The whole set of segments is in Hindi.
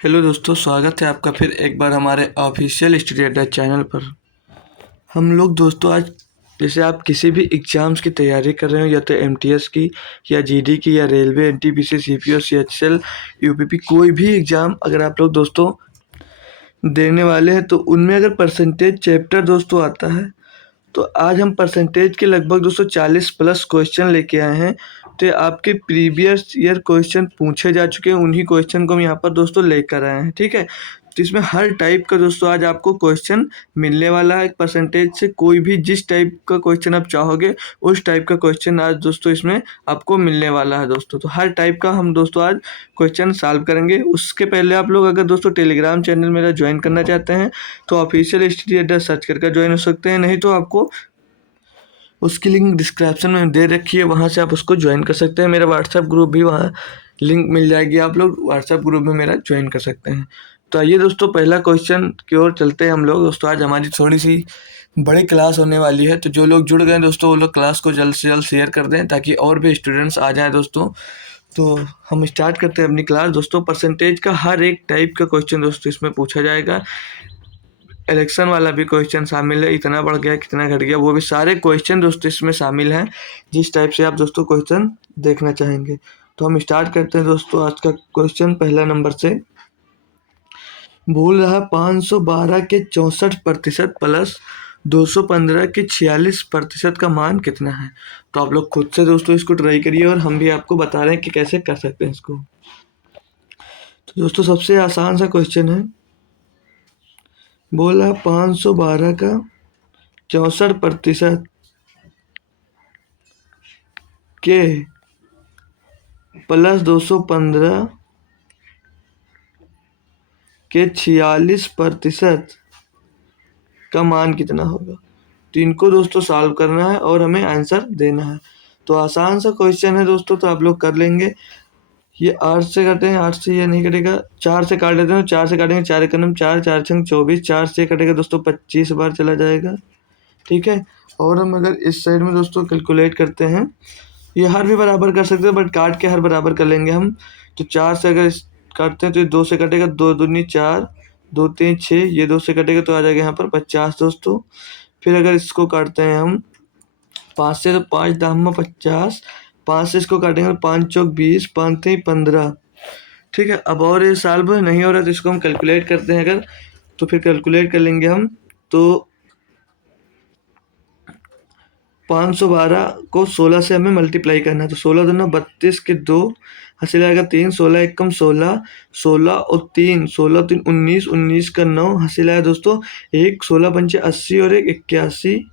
हेलो दोस्तों, स्वागत है आपका फिर एक बार हमारे ऑफिशियल स्टडी अड्डा चैनल पर। हम लोग दोस्तों आज जैसे आप किसी भी एग्ज़ाम्स की तैयारी कर रहे हो, या तो एमटीएस की या जीडी की या railway NTPC CPO CHL UPP, कोई भी एग्ज़ाम अगर आप लोग दोस्तों देने वाले हैं तो उनमें अगर परसेंटेज चैप्टर दोस्तों आता है तो आज हम परसेंटेज के लगभग दोस्तों 40 प्लस क्वेश्चन लेके आए हैं। तो ये आपके प्रीवियस ईयर क्वेश्चन पूछे जा चुके हैं, उन्हीं क्वेश्चन को हम यहाँ पर दोस्तों लेकर आए हैं। ठीक है, तो इसमें हर टाइप का दोस्तों आज आपको क्वेश्चन मिलने वाला है। परसेंटेज से कोई भी जिस टाइप का क्वेश्चन आप चाहोगे उस टाइप का क्वेश्चन आज दोस्तों इसमें आपको मिलने वाला है दोस्तों। तो हर टाइप का हम दोस्तों आज क्वेश्चन सॉल्व करेंगे। उसके पहले आप लोग अगर दोस्तों टेलीग्राम चैनल मेरा ज्वाइन करना चाहते हैं तो ऑफिशियल स्टडी अड्डा सर्च करके ज्वाइन हो सकते हैं, नहीं तो आपको उसकी लिंक डिस्क्रिप्शन में दे रखी है, वहाँ से आप उसको ज्वाइन कर सकते हैं। मेरा व्हाट्सएप ग्रुप भी वहाँ लिंक मिल जाएगी, आप लोग व्हाट्सएप ग्रुप में मेरा ज्वाइन कर सकते हैं। तो आइए दोस्तों पहला क्वेश्चन की ओर चलते हैं हम लोग। दोस्तों आज हमारी थोड़ी सी बड़ी क्लास होने वाली है, तो जो लोग जुड़ गए दोस्तों वो लोग क्लास को जल्द से जल्द शेयर कर दें ताकि और भी स्टूडेंट्स आ जाएँ दोस्तों। तो हम स्टार्ट करते हैं अपनी क्लास। दोस्तों परसेंटेज का हर एक टाइप का क्वेश्चन दोस्तों इसमें पूछा जाएगा। इलेक्शन वाला भी क्वेश्चन शामिल है, इतना बढ़ गया कितना घट गया, वो भी सारे क्वेश्चन दोस्तों इसमें शामिल हैं, जिस टाइप से आप दोस्तों क्वेश्चन देखना चाहेंगे। तो हम स्टार्ट करते हैं दोस्तों आज का क्वेश्चन पहला नंबर से। बोल रहा 512 के 64% प्लस 215 के 46% का मान कितना है। तो आप लोग खुद से दोस्तों इसको ट्राई करिए और हम भी आपको बता रहे हैं कि कैसे कर सकते हैं इसको। तो दोस्तों सबसे आसान सा क्वेश्चन है। बोला 512 का 64% के प्लस 215 के 46% का मान कितना होगा। तो इनको दोस्तों सॉल्व करना है और हमें आंसर देना है। तो आसान सा क्वेश्चन है दोस्तों, तो आप लोग कर लेंगे। ये 8 से करते हैं, 8 से ये नहीं कटेगा, 4 से काट देते हैं, 4 से काटेंगे 4 एकम 4, 4 छंग 24, 4 से कटेगा दोस्तों 25 बार चला जाएगा। ठीक है, और हम अगर इस साइड में दोस्तों कैलकुलेट करते हैं, ये हर भी बराबर कर सकते हैं बट काट के हर बराबर कर लेंगे हम। तो 4 से अगर काटते हैं तो ये 2 से कटेगा, 2 दूनी 4, 2 3 6, ये 2 से कटेगा तो आ जाएगा यहाँ पर 50 दोस्तों। फिर अगर इसको काटते हैं हम 5 से, तो 5 दाम 50, 5 से इसको काटेंगे तो 5 चौक 20, 5 3 15। ठीक है, अब और ये सॉल्व नहीं हो रहा तो इसको हम कैलकुलेट करते हैं अगर, तो फिर कैलकुलेट कर लेंगे हम। तो 512 को 16 से हमें मल्टीप्लाई करना है। तो 16 दूना 32 के 2 हासिल आएगा 3, 16 एकम 16, 16 और 3, 16 3 19, 19 का 9 हासिल आया दोस्तों 1, 16 पंचे 80 और 1 81,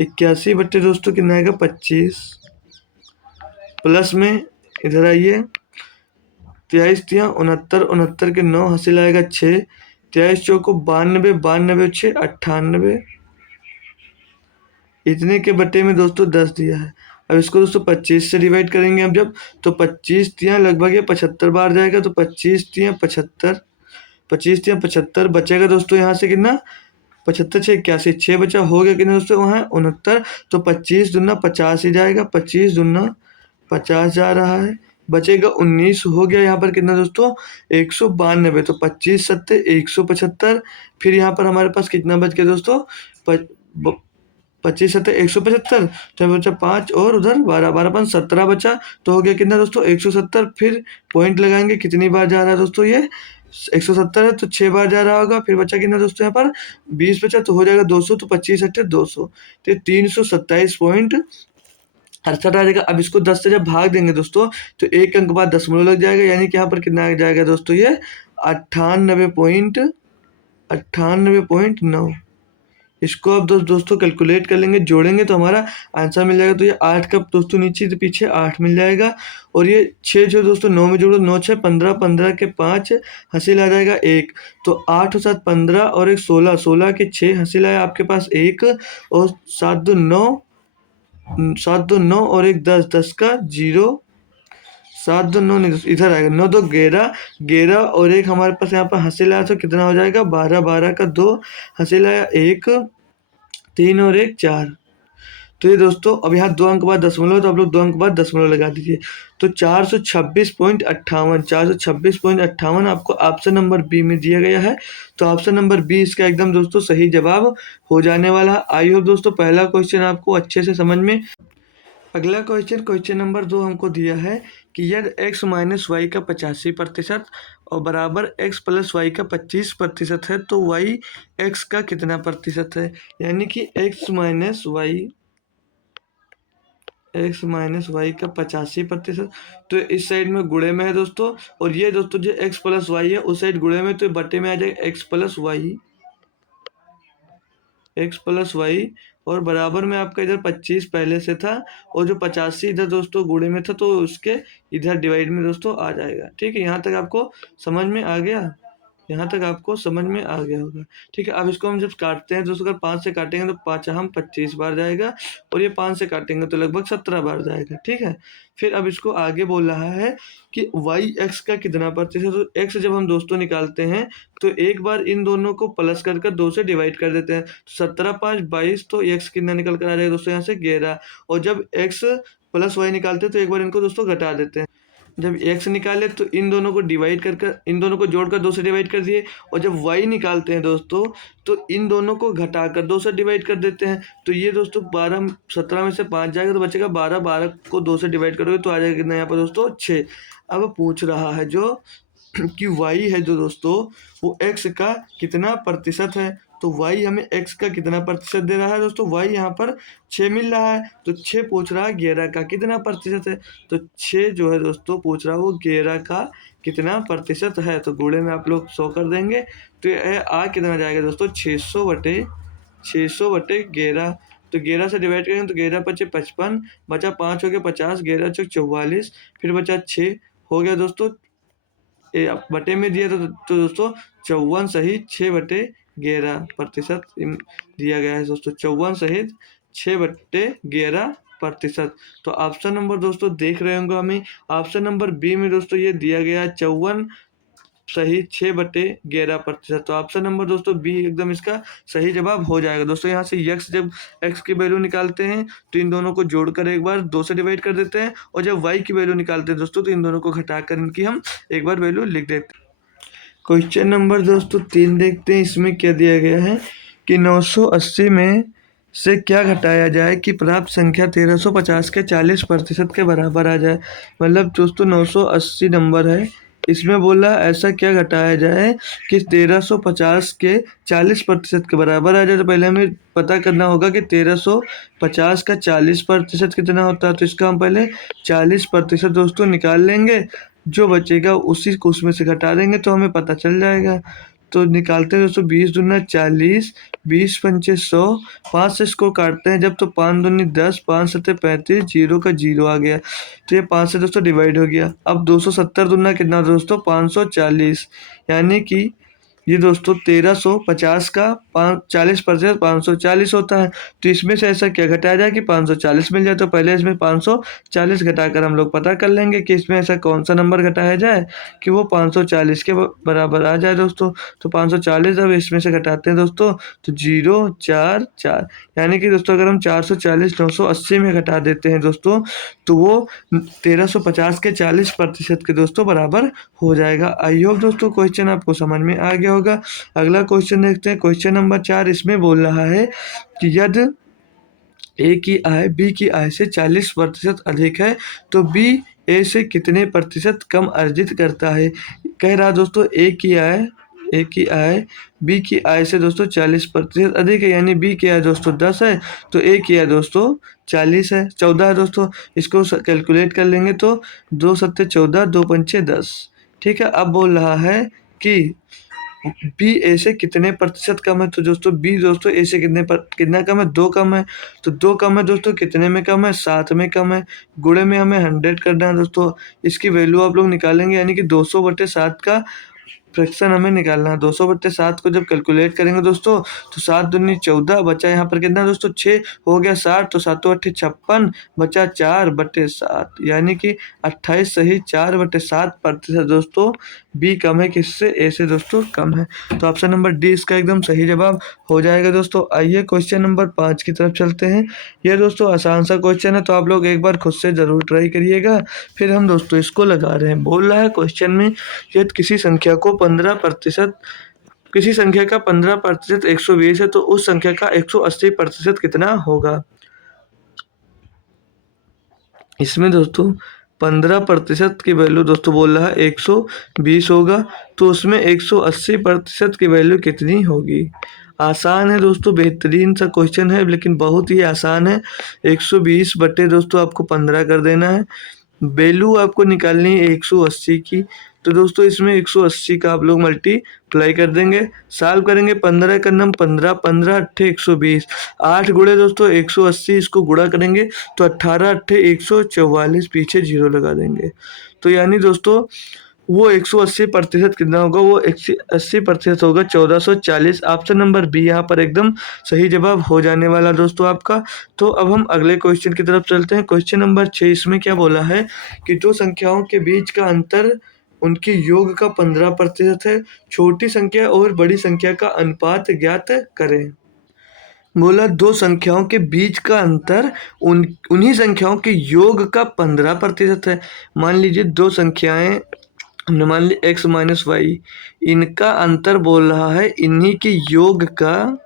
81 बट्टे दोस्तों कितना आएगा 25। प्लस में इधर आइए, 23 तिया 69, 69 के 9 हासिल आएगा 6, 23 चौको 92, 92 6 98, इतने के बट्टे में दोस्तों 10 दिया है। अब इसको दोस्तों 25 से डिवाइड करेंगे हम जब, तो 25 तिया लगभग ये 75 बार जाएगा, तो 25 तिया 75, 25 तिया 75 बचेगा दोस्तों यहाँ से कितना 75 6 81, 6 बचा हो गया कितना दोस्तों वहाँ 69। तो 25 दूना 50 ही जाएगा, 25 दूना 50 जा रहा है, बचेगा 19 हो गया यहाँ पर कितना दोस्तों 192। तो 25 सत्ते 175। फिर यहाँ पर हमारे पास कितना बच गया दोस्तों 25 सत्ते 175, तो बचा 5 और उधर 12, 12 5 17 बचा, तो हो गया कितना दोस्तों 170। फिर पॉइंट लगाएंगे कितनी बार जा रहा है दोस्तों ये 170 है तो 6 बार जा रहा होगा। फिर बचा कितना दोस्तों यहाँ पर 20 बचा, तो हो जाएगा 200, तो 25 सट्टे 200, तो 327.68 आ जाएगा। अब इसको 10 से जब भाग देंगे दोस्तों तो एक अंक बाद दशमलव लग जाएगा, यानी कि यहाँ पर कितना आ जाएगा दोस्तों ये 98.9। इसको अब दोस्तों कैलकुलेट कर लेंगे, जोड़ेंगे तो हमारा आंसर मिल जाएगा। तो ये 8 का दोस्तों नीचे तो पीछे 8 मिल जाएगा, और ये 6 जो दोस्तों 9 में जोड़ो 9 6 15, 15 के 5 हासिल आ जाएगा 1, तो 8 और 7 15 और 1 16, 16 के 6 हासिल आया आपके पास 1, और 7 2 9, 7 2 9 और 1 10, 10 का 0, 7 2 9 नहीं इधर आएगा 9 2 11, 11 और 1 हमारे पास यहाँ पर हासिल आया तो कितना हो जाएगा 12, 12 का 2 हासिल आया 1, 3 और 1 4। तो ये दोस्तों अब यहाँ 2 अंक बाद दशमलव, तो आप लोग 2 अंक बाद दशमलव लगा दीजिए। तो 426.58, 426.58 आपको ऑप्शन नंबर बी में दिया गया है। तो ऑप्शन नंबर बी इसका एकदम दोस्तों सही जवाब हो जाने वाला है। आई होप दोस्तों पहला क्वेश्चन आपको अच्छे से समझ में। अगला क्वेश्चन नंबर 2 हमको दिया है कि यदि x माइनस वाई का 85% और बराबर x प्लस वाई का 25% है तो y x का कितना प्रतिशत है। यानी कि एक्स माइनस वाई का 85%, तो इस साइड में गुणे में है दोस्तों, और ये दोस्तों जो एक्स प्लस वाई है उस साइड गुणे में, तो ये बटे में आ जाएगा एक्स प्लस वाई और बराबर में आपका इधर 25 पहले से था और जो 85 इधर दोस्तों गुणे में था, तो उसके इधर डिवाइड में दोस्तों आ जाएगा। ठीक है, यहाँ तक आपको समझ में आ गया, यहाँ तक आपको समझ में आ गया होगा। ठीक है, अब इसको हम जब काटते हैं दोस्तों, अगर 5 से काटेंगे तो 5 हम 25 बार जाएगा, और ये 5 से काटेंगे तो लगभग 17 बार जाएगा। ठीक है, फिर अब इसको आगे बोल रहा है कि वाई एक्स का कितना प्रतिशत। तो एक्स जब हम दोस्तों निकालते हैं तो एक बार इन दोनों को प्लस कर 2 से डिवाइड कर देते हैं, तो 17 5 22, तो एक्स कितना निकल कर आ जाएगा दोस्तों यहाँ से 11। और जब एक्स प्लस वाई निकालते हैं तो एक बार इनको दोस्तों घटा देते हैं। जब x निकाले तो इन दोनों को डिवाइड कर इन दोनों को जोड़कर 2 से डिवाइड कर दिए, और जब y निकालते हैं दोस्तों तो इन दोनों को घटाकर 2 से डिवाइड कर देते हैं। तो ये दोस्तों 12 17 में से 5 जाएगा तो बचेगा 12, 12 को 2 से डिवाइड करोगे तो आ जाएगा कितना यहाँ पर दोस्तों 6। अब पूछ रहा है जो कि y है जो दोस्तों वो x का कितना प्रतिशत है। तो y हमें x का कितना प्रतिशत दे रहा है दोस्तों, y यहाँ पर 6 मिल रहा है, तो 6 पूछ रहा है 11 का कितना प्रतिशत है। तो 6 जो है दोस्तों पूछ रहा है वो 11 का कितना प्रतिशत है। तो गुणे में आप लोग 100 कर देंगे, तो ये आ कितना जाएगा दोस्तों 600/11। तो 11 से डिवाइड करेंगे तो 11 पचे 55, बचा 5 हो गया 50, 11 चौक 44, फिर बचा 6 हो गया दोस्तों बटे में दिया तो दोस्तों 54 सहित 6/11% दिया गया है दोस्तों, 54 सहित 6/11%। तो ऑप्शन नंबर दोस्तों देख रहे होंगे हमें, ऑप्शन नंबर बी में दोस्तों ये दिया गया है 54 सही 6/11%। तो ऑप्शन नंबर दोस्तों बी एकदम इसका सही जवाब हो जाएगा दोस्तों। यहाँ से यक्स जब एक्स की वैल्यू निकालते हैं तो इन दोनों को जोड़कर एक बार 2 से डिवाइड कर देते हैं, और जब वाई की वैल्यू निकालते हैं दोस्तों तो इन दोनों को घटाकर इनकी हम एक बार वैल्यू लिख देते हैं। क्वेश्चन नंबर दोस्तों 3 देखते हैं, इसमें क्या दिया गया है कि 980 में से क्या घटाया जाए कि प्राप्त संख्या 1350 के 40% के बराबर आ जाए। मतलब दोस्तों 980 नंबर है, इसमें बोला ऐसा क्या घटाया जाए कि 1350 के 40% के बराबर आ जाए। तो पहले हमें पता करना होगा कि 1350 का 40% कितना होता है। तो इसका हम पहले 40% दोस्तों निकाल लेंगे, जो बचेगा उसी को उसमें से घटा देंगे तो हमें पता चल जाएगा। तो निकालते हैं दोस्तों 20 दूना 40, 20 पंचे 100, 5 से इसको काटते हैं जब तो 5 दूनी 10, 5 सत्ते 35, 0 का 0 आ गया, तो ये 5 से दोस्तों डिवाइड हो गया। अब 270 दूना कितना दोस्तों 540, यानी कि ये दोस्तों 1350 का 40% 540 होता है। तो इसमें से ऐसा क्या घटाया जाए कि 540 मिल जाए। तो पहले इसमें 540 घटाकर हम लोग पता कर लेंगे कि इसमें ऐसा कौन सा नंबर घटाया जाए कि वो 540 के बराबर आ जाए दोस्तों। तो 540 अब इसमें से घटाते हैं दोस्तों तो 0 4 4, यानी कि दोस्तों अगर हम 440 980 में घटा देते हैं दोस्तों तो वो 1350 के 40% के दोस्तों बराबर हो जाएगा। आई होप दोस्तों क्वेश्चन आपको समझ में आ गया होगा। अगला क्वेश्चन देखते हैं, क्वेश्चन नंबर 4, इसमें बोल रहा है कि यदि ए की आय बी की आय से 40% अधिक है तो बी ए से कितने प्रतिशत कम अर्जित करता है। कह रहा दोस्तों ए की आय बी की आय से दोस्तों 40% अधिक है, यानी बी की आय दोस्तों 10 है तो ए की आय दोस्तों 40 है 14 है दोस्तों। इसको कैलकुलेट कर लेंगे तो 2 सत्ते 14, 2 पंचे 10। ठीक है, अब बोल रहा है कि बी ए से कितने प्रतिशत कम है। तो दोस्तों बी दोस्तों ए से कितना कम है 2 कम है। तो 2 कम है दोस्तों कितने में कम है 7 में कम है। गुणे में हमें 100 करना है दोस्तों। इसकी वैल्यू आप लोग निकालेंगे, यानी कि 200/7 का फ्रैक्शन हमें निकालना है। 200/7 को जब कैलकुलेट करेंगे दोस्तों तो 7 दूनी 14, बचा यहाँ पर कितना दोस्तों 6, हो गया 60, तो 7 × 8 = 56, बचा 4/7, यानी कि 28 सही 4/7% दोस्तों। बी कम है किससे? ए से दोस्तों कम है। तो ऑप्शन नंबर डी इसका एकदम सही जवाब हो जाएगा दोस्तों। आइए क्वेश्चन नंबर 5 की तरफ चलते हैं। यह दोस्तों आसान सा क्वेश्चन है, तो आप लोग एक बार खुद से ज़रूर ट्राई करिएगा। फिर हम दोस्तों इसको लगा रहे हैं। बोल रहा है क्वेश्चन में, यदि किसी संख्या को 15%, किसी संख्या का 15% 120 है, तो उस संख्या का 180% कितना होगा? इसमें दोस्तों 15% की वैल्यू दोस्तों बोल रहा है 120 होगा, तो उसमें 180% की वैल्यू कितनी होगी? आसान है दोस्तों, बेहतरीन सा क्वेश्चन है, लेकिन बहुत ही आसान है। 120 बटे दोस्तों आपको 15 कर देना है। वैल्यू आपको निकालनी है 180 की, तो दोस्तों इसमें 180 का आप लोग मल्टीप्लाई कर देंगे, सॉल्व करेंगे। 15 का नम 15, 15 अट्ठे 120, 8 गुणे दोस्तों 180, इसको गुणा करेंगे तो 18 अट्ठे 144, पीछे 0 लगा देंगे। तो यानी दोस्तों वो 180% कितना होगा? वो 180% होगा 1440। ऑप्शन नंबर बी यहाँ पर एकदम सही जवाब हो जाने वाला दोस्तों आपका। तो अब हम अगले क्वेश्चन की तरफ चलते हैं। क्वेश्चन नंबर 6, इसमें क्या बोला है कि दो संख्याओं के बीच का अंतर उनके योग का 15% है। छोटी संख्या और बड़ी संख्या का अनुपात ज्ञात करें। बोला दो संख्याओं के बीच का अंतर उन्हीं संख्याओं के योग का 15% है। मान लीजिए दो संख्याएं, हमने मान ली x माइनस वाई, इनका अंतर बोल रहा है इन्हीं के योग का,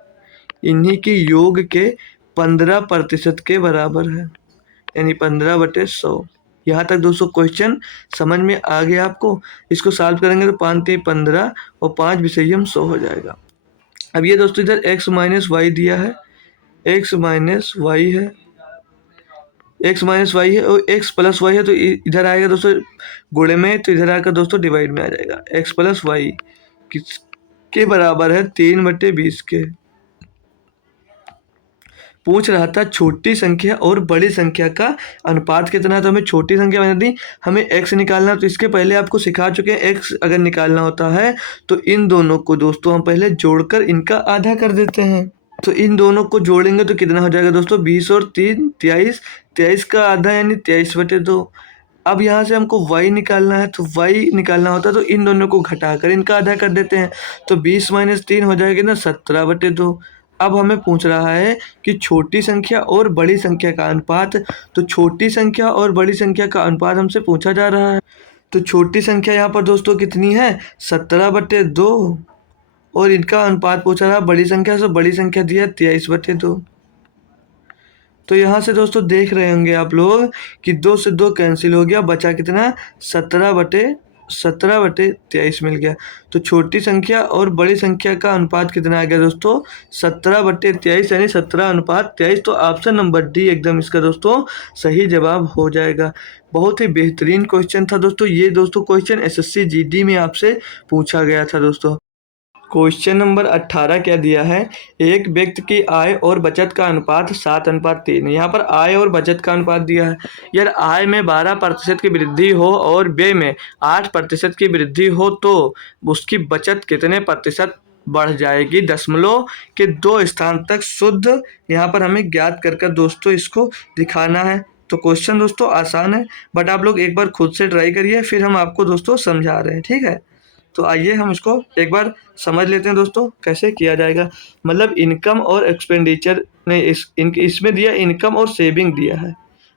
इन्हीं के योग के 15% के बराबर है, यानी 15/100। यहाँ तक दोस्तों क्वेश्चन समझ में आ गया आपको? इसको सॉल्व करेंगे तो 5 × 15 और 5 विषयम 100 हो जाएगा। अब ये दोस्तों इधर x माइनस वाई दिया है, x माइनस वाई है, x माइनस वाई है और x प्लस वाई है, तो इधर आएगा दोस्तों गुणे में, तो इधर आकर दोस्तों डिवाइड में आ जाएगा। x प्लस वाई किसके बराबर है? 3/20 के। पूछ रहा था छोटी संख्या और बड़ी संख्या का अनुपात कितना है, तो हमें छोटी संख्या बना दी, हमें x निकालना। तो इसके पहले आपको सिखा चुके हैं, x अगर निकालना होता है तो इन दोनों को दोस्तों हम पहले जोड़कर इनका आधा कर देते हैं। तो इन दोनों को जोड़ेंगे तो कितना हो जाएगा दोस्तों? 20 और 3 23, 23 का आधा यानी 23/2। अब यहाँ से हमको y निकालना है, तो y निकालना होता है तो इन दोनों को घटाकर इनका आधा कर देते हैं, तो 20 - 3 हो जाएगा ना 17/2। अब हमें पूछ रहा है कि छोटी संख्या और बड़ी संख्या का अनुपात, तो छोटी संख्या और बड़ी संख्या का अनुपात हमसे पूछा जा रहा है। तो छोटी संख्या यहाँ पर दोस्तों कितनी है? 17/2, और इनका अनुपात पूछा रहा बड़ी संख्या से, बड़ी संख्या दिया 23/2। तो यहाँ से दोस्तों देख रहे होंगे आप लोग कि 2 से 2 कैंसिल हो गया, बचा कितना? 17/23 मिल गया। तो छोटी संख्या और बड़ी संख्या का अनुपात कितना आ गया दोस्तों? 17/23, यानी 17:23। तो ऑप्शन नंबर डी एकदम इसका दोस्तों सही जवाब हो जाएगा। बहुत ही बेहतरीन क्वेश्चन था दोस्तों ये। दोस्तों क्वेश्चन एसएससी जीडी में आपसे पूछा गया था दोस्तों। क्वेश्चन नंबर 18 क्या दिया है? एक व्यक्ति की आय और बचत का अनुपात 7:3। यहाँ पर आय और बचत का अनुपात दिया है। यार आय में 12% की वृद्धि हो और व्यय में 8% की वृद्धि हो तो उसकी बचत कितने प्रतिशत बढ़ जाएगी? दशमलव के 2 स्थान तक शुद्ध यहाँ पर हमें ज्ञात कर दोस्तों इसको दिखाना है। तो क्वेश्चन दोस्तों आसान है, बट आप लोग एक बार खुद से ट्राई करिए, फिर हम आपको दोस्तों समझा रहे हैं, ठीक है? तो आइए हम इसको एक बार समझ लेते हैं दोस्तों कैसे किया जाएगा। मतलब इनकम और एक्सपेंडिचर ने इसमें दिया, इनकम और सेविंग दिया है,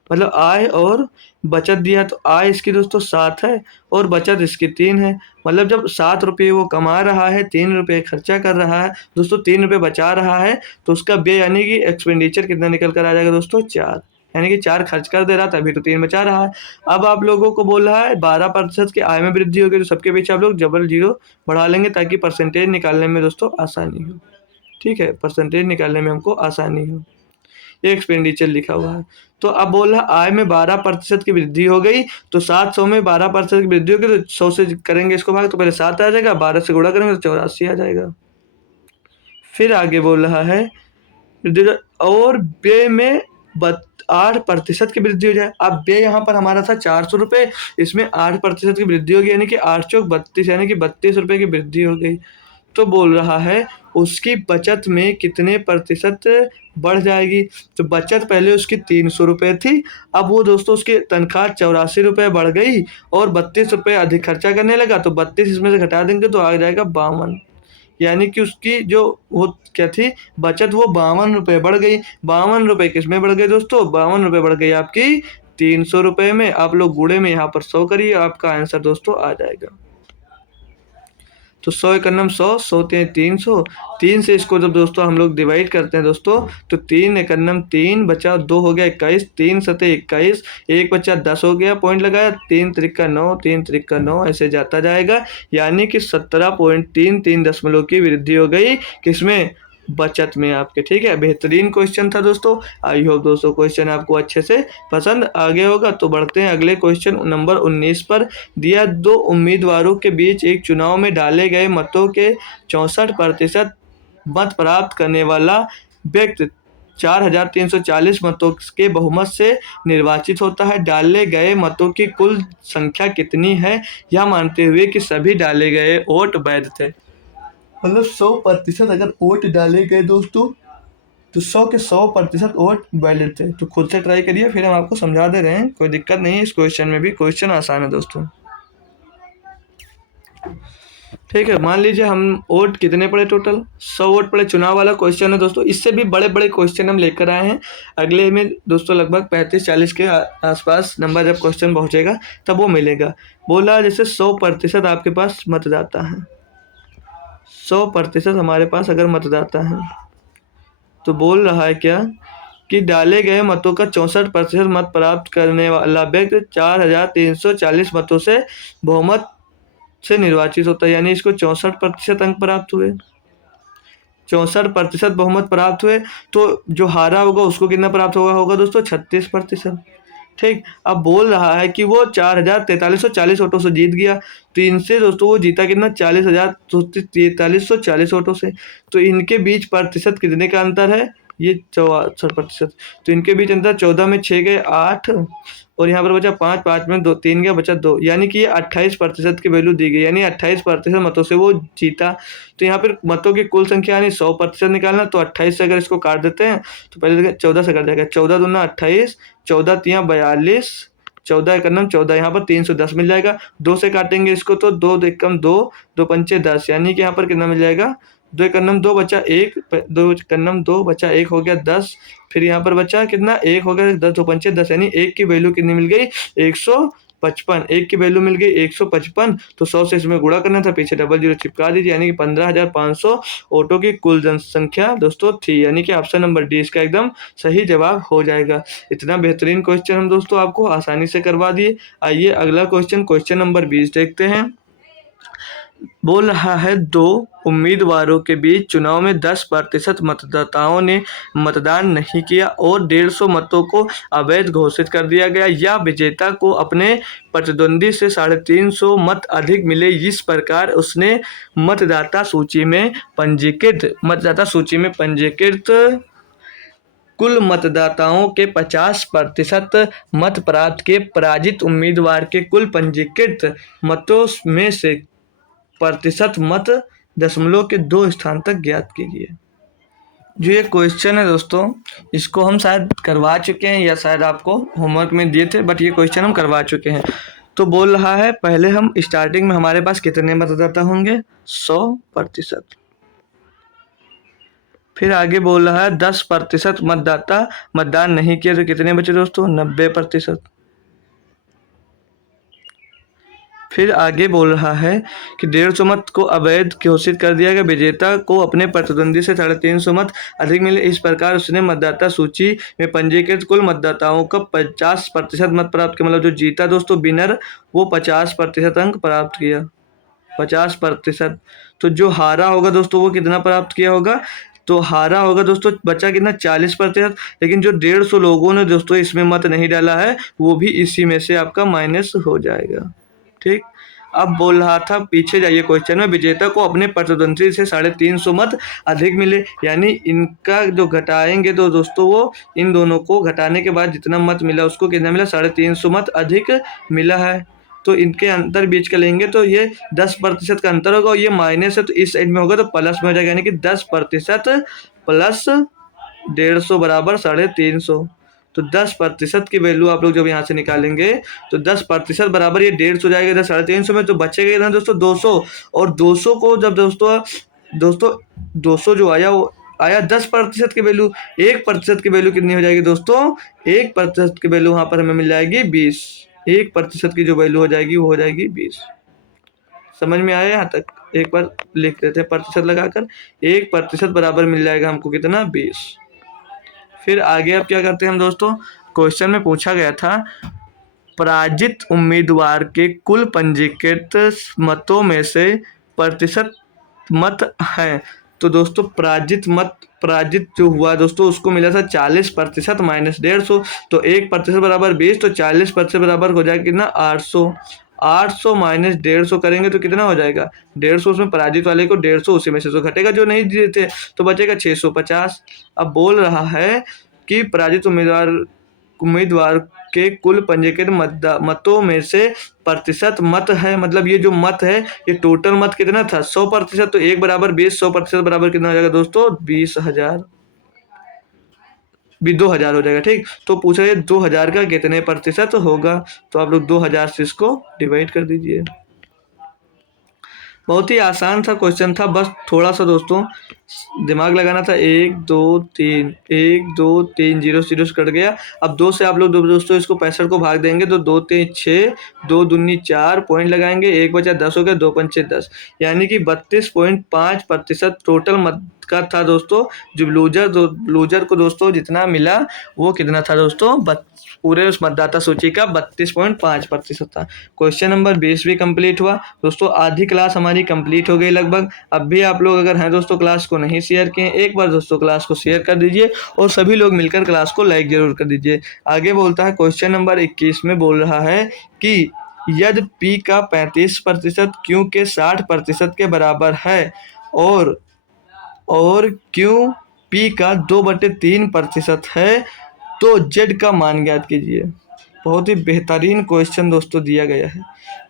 मतलब आय और बचत दिया। तो आय इसकी दोस्तों 7 है और बचत इसकी 3 है। मतलब जब 7 रुपये वो कमा रहा है, 3 रुपये खर्चा कर रहा है दोस्तों, 3 रुपये बचा रहा है, तो उसका व्यय यानी कि एक्सपेंडिचर कितना निकल कर आ जाएगा दोस्तों? 4, यानी कि 4 खर्च कर दे रहा था, अभी तो 3 बचा रहा है। अब आप लोगों को बोल रहा है 12% की आय में वृद्धि होगी, तो सबके पीछे आप लोग डबल 0 बढ़ा लेंगे ताकि परसेंटेज निकालने में दोस्तों आसानी हो, ठीक है? परसेंटेज निकालने में हमको आसानी हो। ये एक्सपेंडिचर लिखा हुआ है। तो अब बोल रहा आय में 12% की वृद्धि हो गई, तो 700 में 12% की वृद्धि होगी, तो 100 से करेंगे इसको भाग, तो पहले 7 आ जाएगा, 12 से गुणा करेंगे तो 84 आ जाएगा। फिर आगे बोल रहा है और व्यय में 8% की वृद्धि हो जाए। अब व्यय यहाँ पर हमारा था 400 रुपये, इसमें 8% की वृद्धि होगी, यानी कि 8 चौक 32, यानी कि 32 रुपये की वृद्धि हो गई। तो बोल रहा है उसकी बचत में कितने प्रतिशत बढ़ जाएगी। तो बचत पहले उसकी 300 रुपये थी, अब वो दोस्तों उसकी तनख्वाह 84 रुपये बढ़ गई और 32 रुपये अधिक खर्चा करने लगा, तो 32 इसमें से घटा देंगे तो आ जाएगा 52, यानी कि उसकी जो वो क्या थी बचत, वो 52 रुपये बढ़ गई। 52 रुपये किस में बढ़ गए दोस्तों, 52 रुपये बढ़ गई आपकी 300 रुपये में। आप लोग गुणे में यहाँ पर 100 करिए, आपका आंसर दोस्तों आ जाएगा। तो 100 एकन्नम 100, 100 300, 3 से इसको जब दोस्तों हम लोग डिवाइड करते हैं दोस्तों, तो 3 एकन्नम 3 बचा, 2 हो गया 21, 3 सते 21, 1 बचा 10 हो गया, पॉइंट लगाया, 3 त्रिका 9, 3 त्रिका 9, ऐसे जाता जाएगा, यानी कि 17.33 दशमलव की वृद्धि हो गई किसमें, बचत में आपके। ठीक है, बेहतरीन क्वेश्चन था दोस्तों। आई होप दोस्तों क्वेश्चन आपको अच्छे से पसंद आ गया होगा। तो बढ़ते हैं अगले क्वेश्चन नंबर 19 पर। दिया 2 उम्मीदवारों के बीच एक चुनाव में डाले गए मतों के 64% मत प्राप्त करने वाला व्यक्ति 4340 मतों के बहुमत से निर्वाचित होता है। डाले गए मतों की कुल संख्या कितनी है, यह मानते हुए कि सभी डाले गए वोट वैध थे। मतलब 100% अगर वोट डाले गए दोस्तों, तो 100 के 100% वोट वैलिड थे। तो खुद से ट्राई करिए, फिर हम आपको समझा दे रहे हैं, कोई दिक्कत नहीं है इस क्वेश्चन में भी, क्वेश्चन आसान है दोस्तों। ठीक है, मान लीजिए हम वोट कितने पड़े, टोटल 100 वोट पड़े, चुनाव वाला क्वेश्चन है दोस्तों। इससे भी बड़े बड़े क्वेश्चन हम लेकर आए हैं अगले में दोस्तों, लगभग 35-40 के आसपास नंबर जब क्वेश्चन पहुंचेगा तब वो मिलेगा। बोला जैसे 100% आपके पास मतदाता है, 100% हमारे पास अगर मतदाता है, तो बोल रहा है क्या कि डाले गए मतों का 64% मत प्राप्त करने वाला व्यक्ति 4340 मतों से बहुमत से निर्वाचित होता है, यानी इसको 64% अंक प्राप्त हुए, 64% बहुमत प्राप्त हुए। तो जो हारा होगा उसको कितना प्राप्त होगा दोस्तों, 36%। ठीक, अब बोल रहा है कि वो 4340 वोटों से जीत गया, तो इनसे दोस्तों वो जीता कितना, 4340 वोटों से। तो इनके बीच प्रतिशत कितने का अंतर है, ये 64%। तो इनके बीच अंतर 14 में 6 गए 8, और यहाँ पर बचा 5, 5 में 2, 3 गया बचा 2, यानी कि ये 28% की वैल्यू दी गई, यानी 28% मतों से वो जीता। तो यहाँ पर मतों की कुल संख्या यानी 100% निकालना, तो 28 से अगर इसको काट देते हैं तो पहले 14 से कट जाएगा, 14 दूना 28, 14 तिया 42, 14 एकन्नम 14, यहाँ पर 310 मिल जाएगा। 2 से काटेंगे इसको तो 2 एकम 2, 2 पंचे 10, यानी कि यहाँ पर कितना मिल जाएगा, 2 एकन्नम 2 बचा 1, 2 एकन्नम 2 बचा 1 हो गया 10, फिर यहाँ पर बचा कितना 1 हो गया, 10 2 पंचे 10, यानी 1 की वैल्यू कितनी मिल गई, 155, 1 की वैल्यू मिल गई 155। तो 100 से इसमें गुणा करना था, पीछे डबल जीरो चिपका दीजिए, यानी कि 15,500 वोटों की कुल जनसंख्या दोस्तों थी, यानी कि ऑप्शन नंबर डी इसका एकदम सही जवाब हो जाएगा। इतना बेहतरीन क्वेश्चन हम दोस्तों आपको आसानी से करवा दिए। आइए अगला क्वेश्चन नंबर 20 देखते हैं। बोल रहा है 2 उम्मीदवारों के बीच चुनाव में 10% मतदाताओं ने मतदान नहीं किया और 150 मतों को अवैध घोषित कर दिया गया, या विजेता को अपने प्रतिद्वंदी से 350 मत अधिक मिले। इस प्रकार उसने मतदाता सूची में पंजीकृत कुल मतदाताओं के 50% मत प्राप्त किए। पराजित उम्मीदवार के कुल पंजीकृत मतों में से प्रतिशत मत 0.2 स्थान तक ज्ञात कीजिए। जो ये क्वेश्चन है दोस्तों, इसको हम शायद करवा चुके हैं या शायद आपको होमवर्क में दिए थे, बट ये क्वेश्चन हम करवा चुके हैं। तो बोल रहा है पहले हम स्टार्टिंग में हमारे पास कितने मतदाता होंगे, 100%। फिर आगे बोल रहा है 10% मतदाता मतदान नहीं किया, तो कितने बचे दोस्तों, 90%। फिर आगे बोल रहा है कि 150 मत को अवैध घोषित कर दिया गया, विजेता को अपने प्रतिद्वंदी से 350 मत अधिक मिले। इस प्रकार उसने मतदाता सूची में पंजीकृत कुल मतदाताओं का 50% मत प्राप्त किया, मतलब जो जीता दोस्तों विनर, वो 50% अंक प्राप्त किया, 50%। तो जो हारा होगा दोस्तों वो कितना प्राप्त किया होगा, तो हारा होगा दोस्तों बचा कितना, 40%। लेकिन जो 150 लोगों ने दोस्तों इसमें मत नहीं डाला है, वो भी इसी में से आपका माइनस हो जाएगा। ठीक, अब बोल रहा था पीछे जाइए क्वेश्चन में, विजेता को अपने प्रतिद्वंदी से 350 मत अधिक मिले, यानी इनका जो घटाएंगे तो दोस्तों वो इन दोनों को घटाने के बाद जितना मत मिला उसको कितना मिला, 350 मत अधिक मिला है। तो इनके अंतर बीच का लेंगे तो ये 10% का अंतर होगा, और ये माइनस है तो इस साइड में होगा तो प्लस में हो जाएगा, यानी कि 10% प्लस 150 बराबर 350। तो 10% की वैल्यू आप लोग जब यहाँ से निकालेंगे तो 10% बराबर ये 150 हो जाएगा इधर 350 में, तो बचेगा इधर दोस्तों 200। और 200 को जब दोस्तों दोस्तों 200 जो आया वो आया 10% की वैल्यू। 1% की वैल्यू कितनी हो जाएगी दोस्तों, 1% की वैल्यू वहां पर हमें मिल जाएगी 20। 1% की जो वैल्यू हो जाएगी वो हो जाएगी 20। समझ में आया यहाँ तक? एक बार लिख देते हैं प्रतिशत लगाकर। 1% बराबर मिल जाएगा हमको कितना, 20। फिर आगे अब क्या करते हैं हम दोस्तों, क्वेश्चन में पूछा गया था पराजित उम्मीदवार के कुल पंजीकृत मतों में से प्रतिशत मत है। तो दोस्तों पराजित जो हुआ दोस्तों उसको मिला था 40% माइनस 150। तो 1% बराबर 20, तो 40% बराबर हो जाएगा कितना, 800। 800 माइनस 150 करेंगे तो कितना हो जाएगा, 150। उसमें पराजित वाले को 150 उसी में से तो घटेगा जो नहीं दिए थे, तो बचेगा 650। अब बोल रहा है कि पराजित उम्मीदवार के कुल पंजीकृत मतों में से प्रतिशत मत है, मतलब ये जो मत है ये टोटल मत कितना था, 100%। तो 1 बराबर 20, 100% बराबर कितना हो जाएगा दोस्तों, 20,000 भी 2,000 हो जाएगा। ठीक, तो पूछा है 2,000 का कितने प्रतिशत होगा, तो आप लोग 2,000 से इसको डिवाइड कर दीजिए। बहुत ही आसान सा क्वेश्चन था, बस थोड़ा सा दोस्तों दिमाग लगाना था। 1 2 3 1 2 3 0 0 से कट गया। अब 2 से आप लोग दोस्तों इसको 65 को भाग देंगे तो 2 3 6, 2 दूनी 4, पॉइंट लगाएंगे, 1 बचा 10 हो गया, 2 पंचे 10, यानी कि 32.5% टोटल मत का था दोस्तों। जो लूजर को दोस्तों जितना मिला वो कितना था दोस्तों, पूरे उस मतदाता सूची का 32.5% था। क्वेश्चन नंबर 20 भी कंप्लीट हुआ दोस्तों। आधी क्लास हमारी कंप्लीट हो गई लगभग। अब भी आप लोग अगर हैं दोस्तों क्लास को नहीं शेयर किए, एक बार दोस्तों क्लास को शेयर कर दीजिए और सभी लोग मिलकर क्लास को लाइक जरूर कर दीजिए। आगे बोलता है क्वेश्चन नंबर 21 में बोल रहा है कि यदि P का 35% Q के 60% के बराबर है और Q P का 2/3% है तो Z का मान ज्ञात कीजिए। बहुत ही बेहतरीन क्वेश्चन दोस्तों दिया गया है।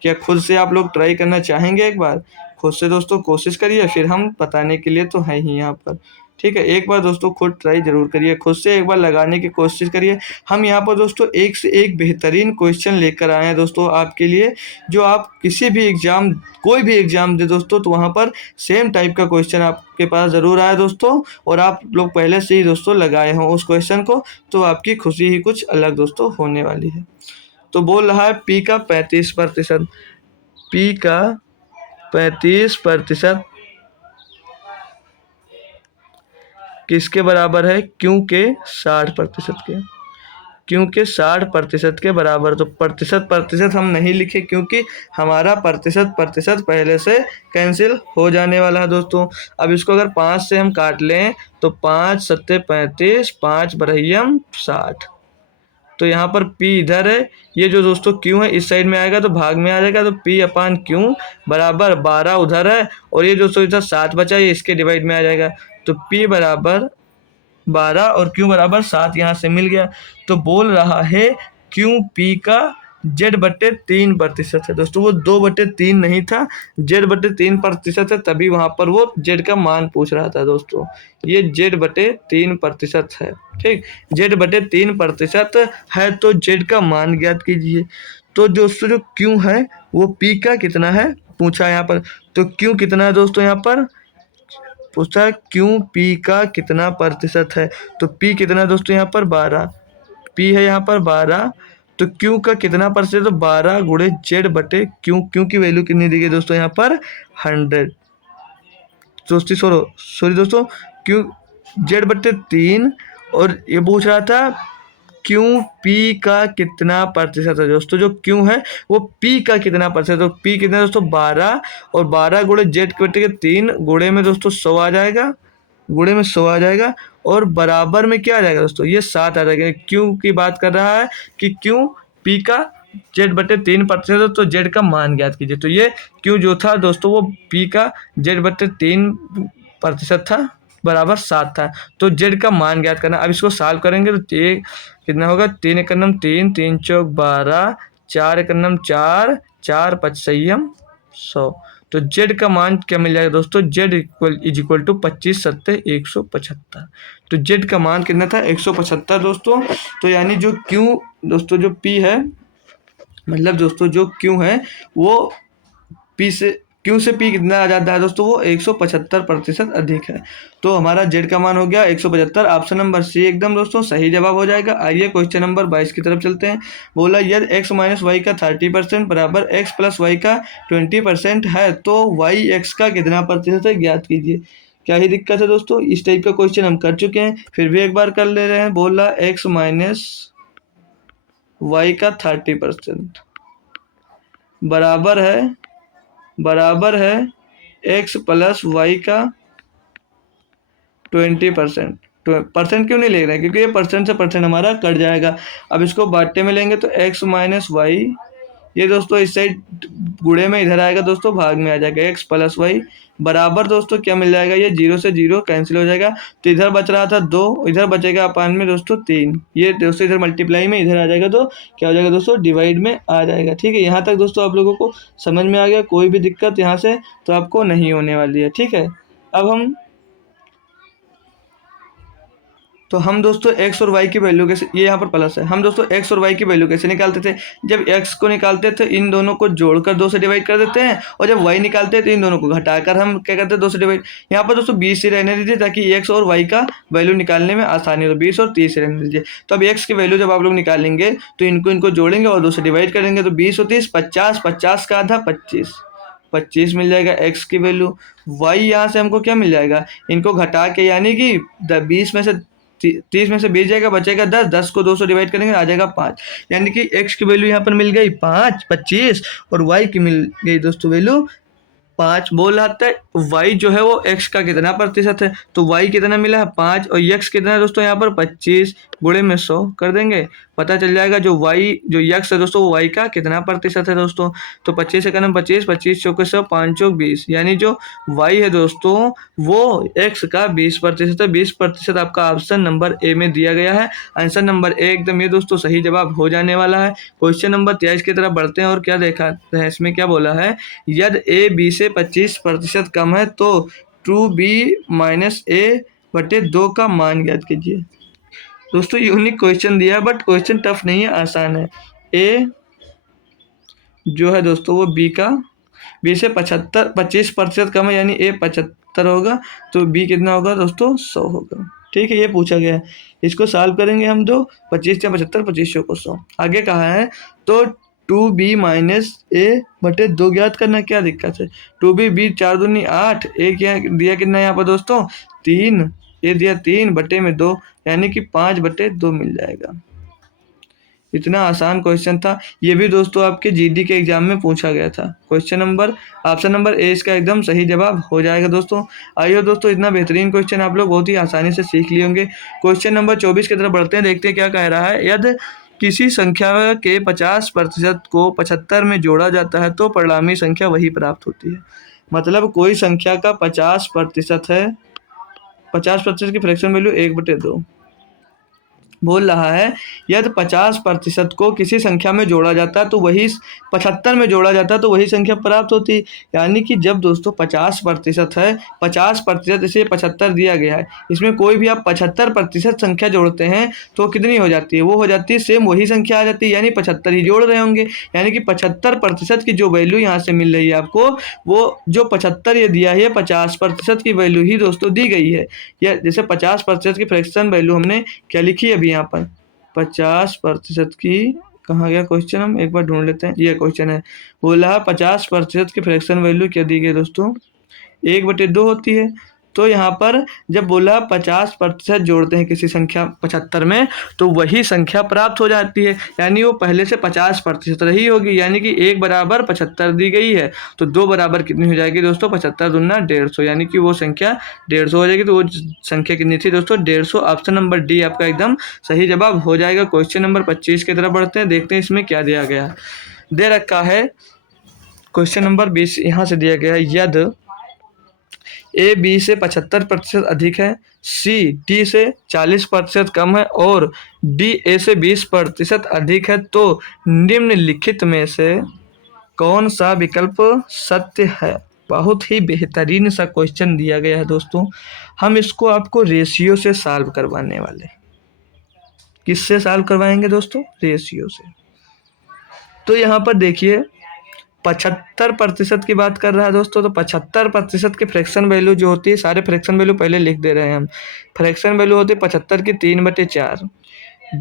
क्या खुद से आप लोग ट्राई करना चाहेंगे? एक बार खुद से दोस्तों कोशिश करिए, फिर हम बताने के लिए तो हैं ही यहाँ पर। ठीक है, एक बार दोस्तों खुद ट्राई जरूर करिए, खुद से एक बार लगाने की कोशिश करिए। हम यहाँ पर दोस्तों एक से एक बेहतरीन क्वेश्चन लेकर आए हैं दोस्तों आपके लिए, जो आप किसी भी एग्जाम कोई भी एग्जाम दे दोस्तों तो वहाँ पर सेम टाइप का क्वेश्चन आपके पास ज़रूर आया दोस्तों, और आप लोग पहले से ही दोस्तों लगाए हों उस क्वेश्चन को, तो आपकी खुशी ही कुछ अलग दोस्तों होने वाली है। तो बोल रहा है P का 35%, P का 35% किसके बराबर है, Q के 60% के, Q के 60% के बराबर। तो प्रतिशत हम नहीं लिखे क्योंकि हमारा प्रतिशत पहले से कैंसिल हो जाने वाला है दोस्तों। अब इसको अगर 5 से हम काट लें तो 5 सत्ते 35, 5 बरहियम 60। तो यहाँ पर P इधर है, ये जो दोस्तों Q है इस साइड में आएगा तो भाग में आ जाएगा, तो P/Q बराबर 12 उधर है, और ये दोस्तों इधर 7 बचा ये इसके डिवाइड में आ जाएगा। तो P बराबर 12 और Q बराबर 7 यहाँ से मिल गया। तो बोल रहा है P का Z/3% है दोस्तों। वो 2/3 नहीं था, Z/3% है, तभी वहाँ पर वो Z का मान पूछ रहा था दोस्तों। ये Z/3% है। ठीक, Z/3% है तो Z का मान ज्ञात कीजिए। तो दोस्तों जो Q है वो P का कितना है पूछा यहाँ पर। तो Q कितना है दोस्तों, यहाँ पर पूछा है Q P का कितना प्रतिशत है। तो P कितना है दोस्तों, यहाँ पर 12, P है यहाँ पर 12, तो Q का कितना प्रतिशत, तो 12 गुणे Z/Q। Q की वैल्यू कितनी दी गई दोस्तों, यहाँ पर 100। सॉरी दोस्तों, Q Z/3, और ये पूछ रहा था Q P का कितना प्रतिशत है दोस्तों। जो Q है वो P का कितना प्रतिशत, तो P कितना दोस्तों 12, और 12 गुणे Z/3 गुणे में दोस्तों 100 आ जाएगा, गुणे में 100 आ जाएगा, और बराबर में क्या आ जाएगा दोस्तों, ये 7 आ जाएगा। Q की बात कर रहा है कि Q P का Z/3% है तो Z का मान ज्ञात कीजिए। तो ये Q जो था दोस्तों वो P का Z/3% था बराबर 7 था। तो Z का मान ज्ञात करना। अब इसको सॉल्व करेंगे तो ये कितना होगा, 3 एकड़ 3, 3 चौक 12, 4 एकड़ 4, 4 पचसयम 100। तो Z का मान क्या मिल जाएगा दोस्तों, Z = 25 सत्ते 175। तो Z का मान कितना था 175 दोस्तों। तो यानी जो Q दोस्तों जो P है, मतलब दोस्तों जो Q है वो Q से P कितना आ जाता है दोस्तों, वो 175% अधिक है। तो हमारा Z का मान हो गया 175। ऑप्शन नंबर सी एकदम दोस्तों सही जवाब हो जाएगा। आइए क्वेश्चन नंबर 22 की तरफ चलते हैं। बोला यदि x - y का 30% बराबर x + y का 20% है तो y x का कितना प्रतिशत है ज्ञात कीजिए। क्या ही दिक्कत है दोस्तों, इस टाइप का क्वेश्चन हम कर चुके हैं, फिर भी एक बार कर ले रहे हैं। बोला x - y का 30% बराबर है x + y का 20%। परसेंट क्यों नहीं ले रहे हैं, क्योंकि ये परसेंट से परसेंट हमारा कट जाएगा। अब इसको बांटे में लेंगे तो x - y, ये दोस्तों इस साइड गुणे में इधर आएगा दोस्तों, भाग में आ जाएगा x + y बराबर दोस्तों क्या मिल जाएगा, ये 0 से 0 कैंसिल हो जाएगा। तो इधर बच रहा था 2, इधर बचेगा अपान में दोस्तों 3, ये दोस्तों इधर मल्टीप्लाई में इधर आ जाएगा तो क्या हो जाएगा दोस्तों, डिवाइड में आ जाएगा। ठीक है, यहाँ तक दोस्तों आप लोगों को समझ में आ गया, कोई भी दिक्कत यहाँ से तो आपको नहीं होने वाली है। ठीक है, अब हम दोस्तों x और y की वैल्यू कैसे, ये यहाँ पर प्लस है, हम दोस्तों x और y की वैल्यू कैसे निकालते थे, जब x को निकालते थे इन दोनों को जोड़कर 2 से डिवाइड कर देते हैं, और जब y निकालते हैं तो इन दोनों को घटाकर हम क्या करते हैं 2 से डिवाइड। यहाँ पर दोस्तों 20 ही रहने दीजिए ताकि x और y का वैल्यू निकालने में आसानी हो, 20 और 30 रहने दीजिए। तो अब x की वैल्यू जब आप लोग निकालेंगे तो इनको जोड़ेंगे और 2 से डिवाइड करेंगे, तो 20 और 30 50, 50 का आधा 25 मिल जाएगा x की वैल्यू। y यहाँ से हमको क्या मिल जाएगा, इनको घटा के यानी कि 20 में से 30 में से 20 जाएगा, बचेगा 10, 10 को 2 से डिवाइड करेंगे आ जाएगा 5, यानी कि x की वैल्यू यहाँ पर मिल गई 5, 25 और y की मिल गई दोस्तों वैल्यू 5। बोल रहा था y जो है वो x का कितना प्रतिशत है, तो y कितना मिला है 5 और x कितना है दोस्तों यहाँ पर 25 गुणे में 100 कर देंगे, पता चल जाएगा जो x है दोस्तों वो y का कितना प्रतिशत है दोस्तों। तो 25 से करना 25, 25 चौके 100, 5 चौक 20, यानी जो y है दोस्तों वो x का 20% है। 20% आपका ऑप्शन नंबर ए में दिया गया है। आंसर नंबर ए एकदम ये दोस्तों सही जवाब हो जाने वाला है। क्वेश्चन नंबर 23 की तरफ बढ़ते हैं और क्या देखा है, इसमें क्या बोला है, यदि a b से 25% कम है तो 2b - a/2 का मान ज्ञात कीजिए। दोस्तों यूनिक क्वेश्चन दिया है बट क्वेश्चन टफ नहीं है, आसान है। ए जो है दोस्तों वो b से 25% कम है, यानी a 75 होगा तो b कितना होगा दोस्तों 100 होगा। ठीक है, ये पूछा गया है, इसको सॉल्व करेंगे हम। 25 या 75, 25 को 100 आगे कहा है तो 2b - a/2 ज्ञात करना, क्या दिक्कत है। 2b 4 दूनी 8, a क्या दिया कितना यहाँ पर दोस्तों 3, ये दिया 3/2 यानी कि 5/2 मिल जाएगा। इतना आसान क्वेश्चन था, ये भी दोस्तों आपके जीडी के एग्जाम में पूछा गया था। ऑप्शन नंबर ए इसका एकदम सही जवाब हो जाएगा दोस्तों। आइए दोस्तों, इतना बेहतरीन क्वेश्चन आप लोग बहुत ही आसानी से सीख लिए होंगे। क्वेश्चन नंबर 24 की तरफ बढ़ते हैं, देखते हैं क्या कह रहा है। यदि किसी संख्या के 50% को 75 में जोड़ा जाता है तो परिणामी संख्या वही प्राप्त होती है। मतलब कोई संख्या का 50% है, 50% की फ्रैक्शन वैल्यू 1/2 बोल रहा है, यदि 50% को किसी संख्या में जोड़ा जाता है तो वही 75 में जोड़ा जाता है तो वही संख्या प्राप्त होती है। यानी कि जब दोस्तों 50% है, 50% इसे 75 दिया गया है, इसमें कोई भी आप 75% संख्या जोड़ते हैं तो कितनी हो जाती है, वो हो जाती है सेम वही संख्या आ जाती है, यानी 75 ही जोड़ रहे होंगे। यानी कि 75% की जो वैल्यू यहाँ से मिल रही है आपको, वो जो 75 ये दिया है 50% की वैल्यू ही दोस्तों दी गई है। या जैसे 50% की फ्रैक्शन वैल्यू हमने क्या लिखी है अभी यहाँ पर, 50% की, कहाँ गया क्वेश्चन, हम एक बार ढूंढ लेते हैं, ये क्वेश्चन है। बोला 50% की फ्रैक्शन वैल्यू क्या दी गई दोस्तों 1/2 होती है। तो यहाँ पर जब बोला 50% जोड़ते हैं किसी संख्या 75 में, तो वही संख्या प्राप्त हो जाती है, यानी वो पहले से 50% रही होगी, यानी कि 1 बराबर 75 दी गई है, तो 2 बराबर कितनी हो जाएगी दोस्तों, 75 दूना 150, यानी कि वो संख्या 150 हो जाएगी। तो वो संख्या कितनी थी दोस्तों, 150। ऑप्शन नंबर डी आपका एकदम सही जवाब हो जाएगा। क्वेश्चन नंबर 25 की तरफ बढ़ते हैं, देखते हैं इसमें क्या दिया गया है। दे रखा है क्वेश्चन नंबर 20, यहाँ से दिया गया है, यदि ए बी से 75% अधिक है, सी डी से 40% कम है और डी ए से 20% अधिक है, तो निम्नलिखित में से कौन सा विकल्प सत्य है। बहुत ही बेहतरीन सा क्वेश्चन दिया गया है दोस्तों। हम इसको आपको रेशियो से सॉल्व करवाने वाले। किससे सॉल्व करवाएंगे दोस्तों, रेशियो से। तो यहाँ पर देखिए 75% की बात कर रहा है दोस्तों, तो 75% की फ्रैक्शन वैल्यू जो होती है, सारे फ्रैक्शन वैल्यू पहले लिख दे रहे हैं हम। फ्रैक्शन वैल्यू होती है 75 की 3/4,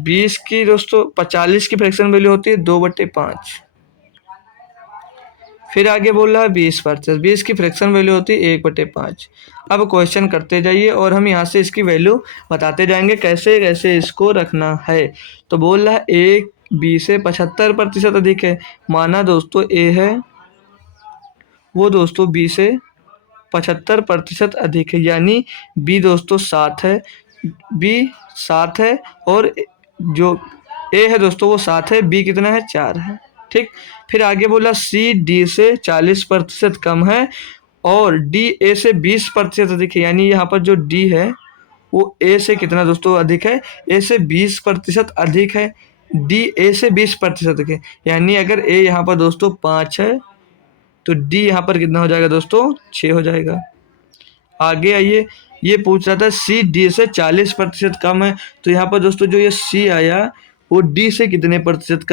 20 की दोस्तों 40 की फ्रैक्शन वैल्यू होती है 2/5। फिर आगे बोल रहा है 20%, 20 की फ्रैक्शन वैल्यू होती है 1/5। अब क्वेश्चन करते जाइए और हम यहाँ से इसकी वैल्यू बताते जाएंगे कैसे कैसे इसको रखना है। तो बोल रहा है ए बी से 75% अधिक है, माना दोस्तों ए है वो दोस्तों बी से 75% अधिक है, यानी बी दोस्तों 7 है, बी 7 है और जो ए है दोस्तों वो 7 है, बी कितना है 4 है। ठीक, फिर आगे बोला सी डी से 40% कम है और डी ए से 20% अधिक है, यानी यहाँ पर जो डी है वो ए से कितना दोस्तों अधिक है, ए से 20% अधिक है, डी ए से 20% अधिक है, यानी अगर ए यहाँ पर दोस्तों 5 है तो डी यहाँ पर कितना हो जाएगा दोस्तों 6 हो जाएगा। आगे आइए, ये पूछ रहा था सी डी से 40% कम है, तो यहाँ पर दोस्तों जो ये सी आया वो डी से कितने प्रतिशत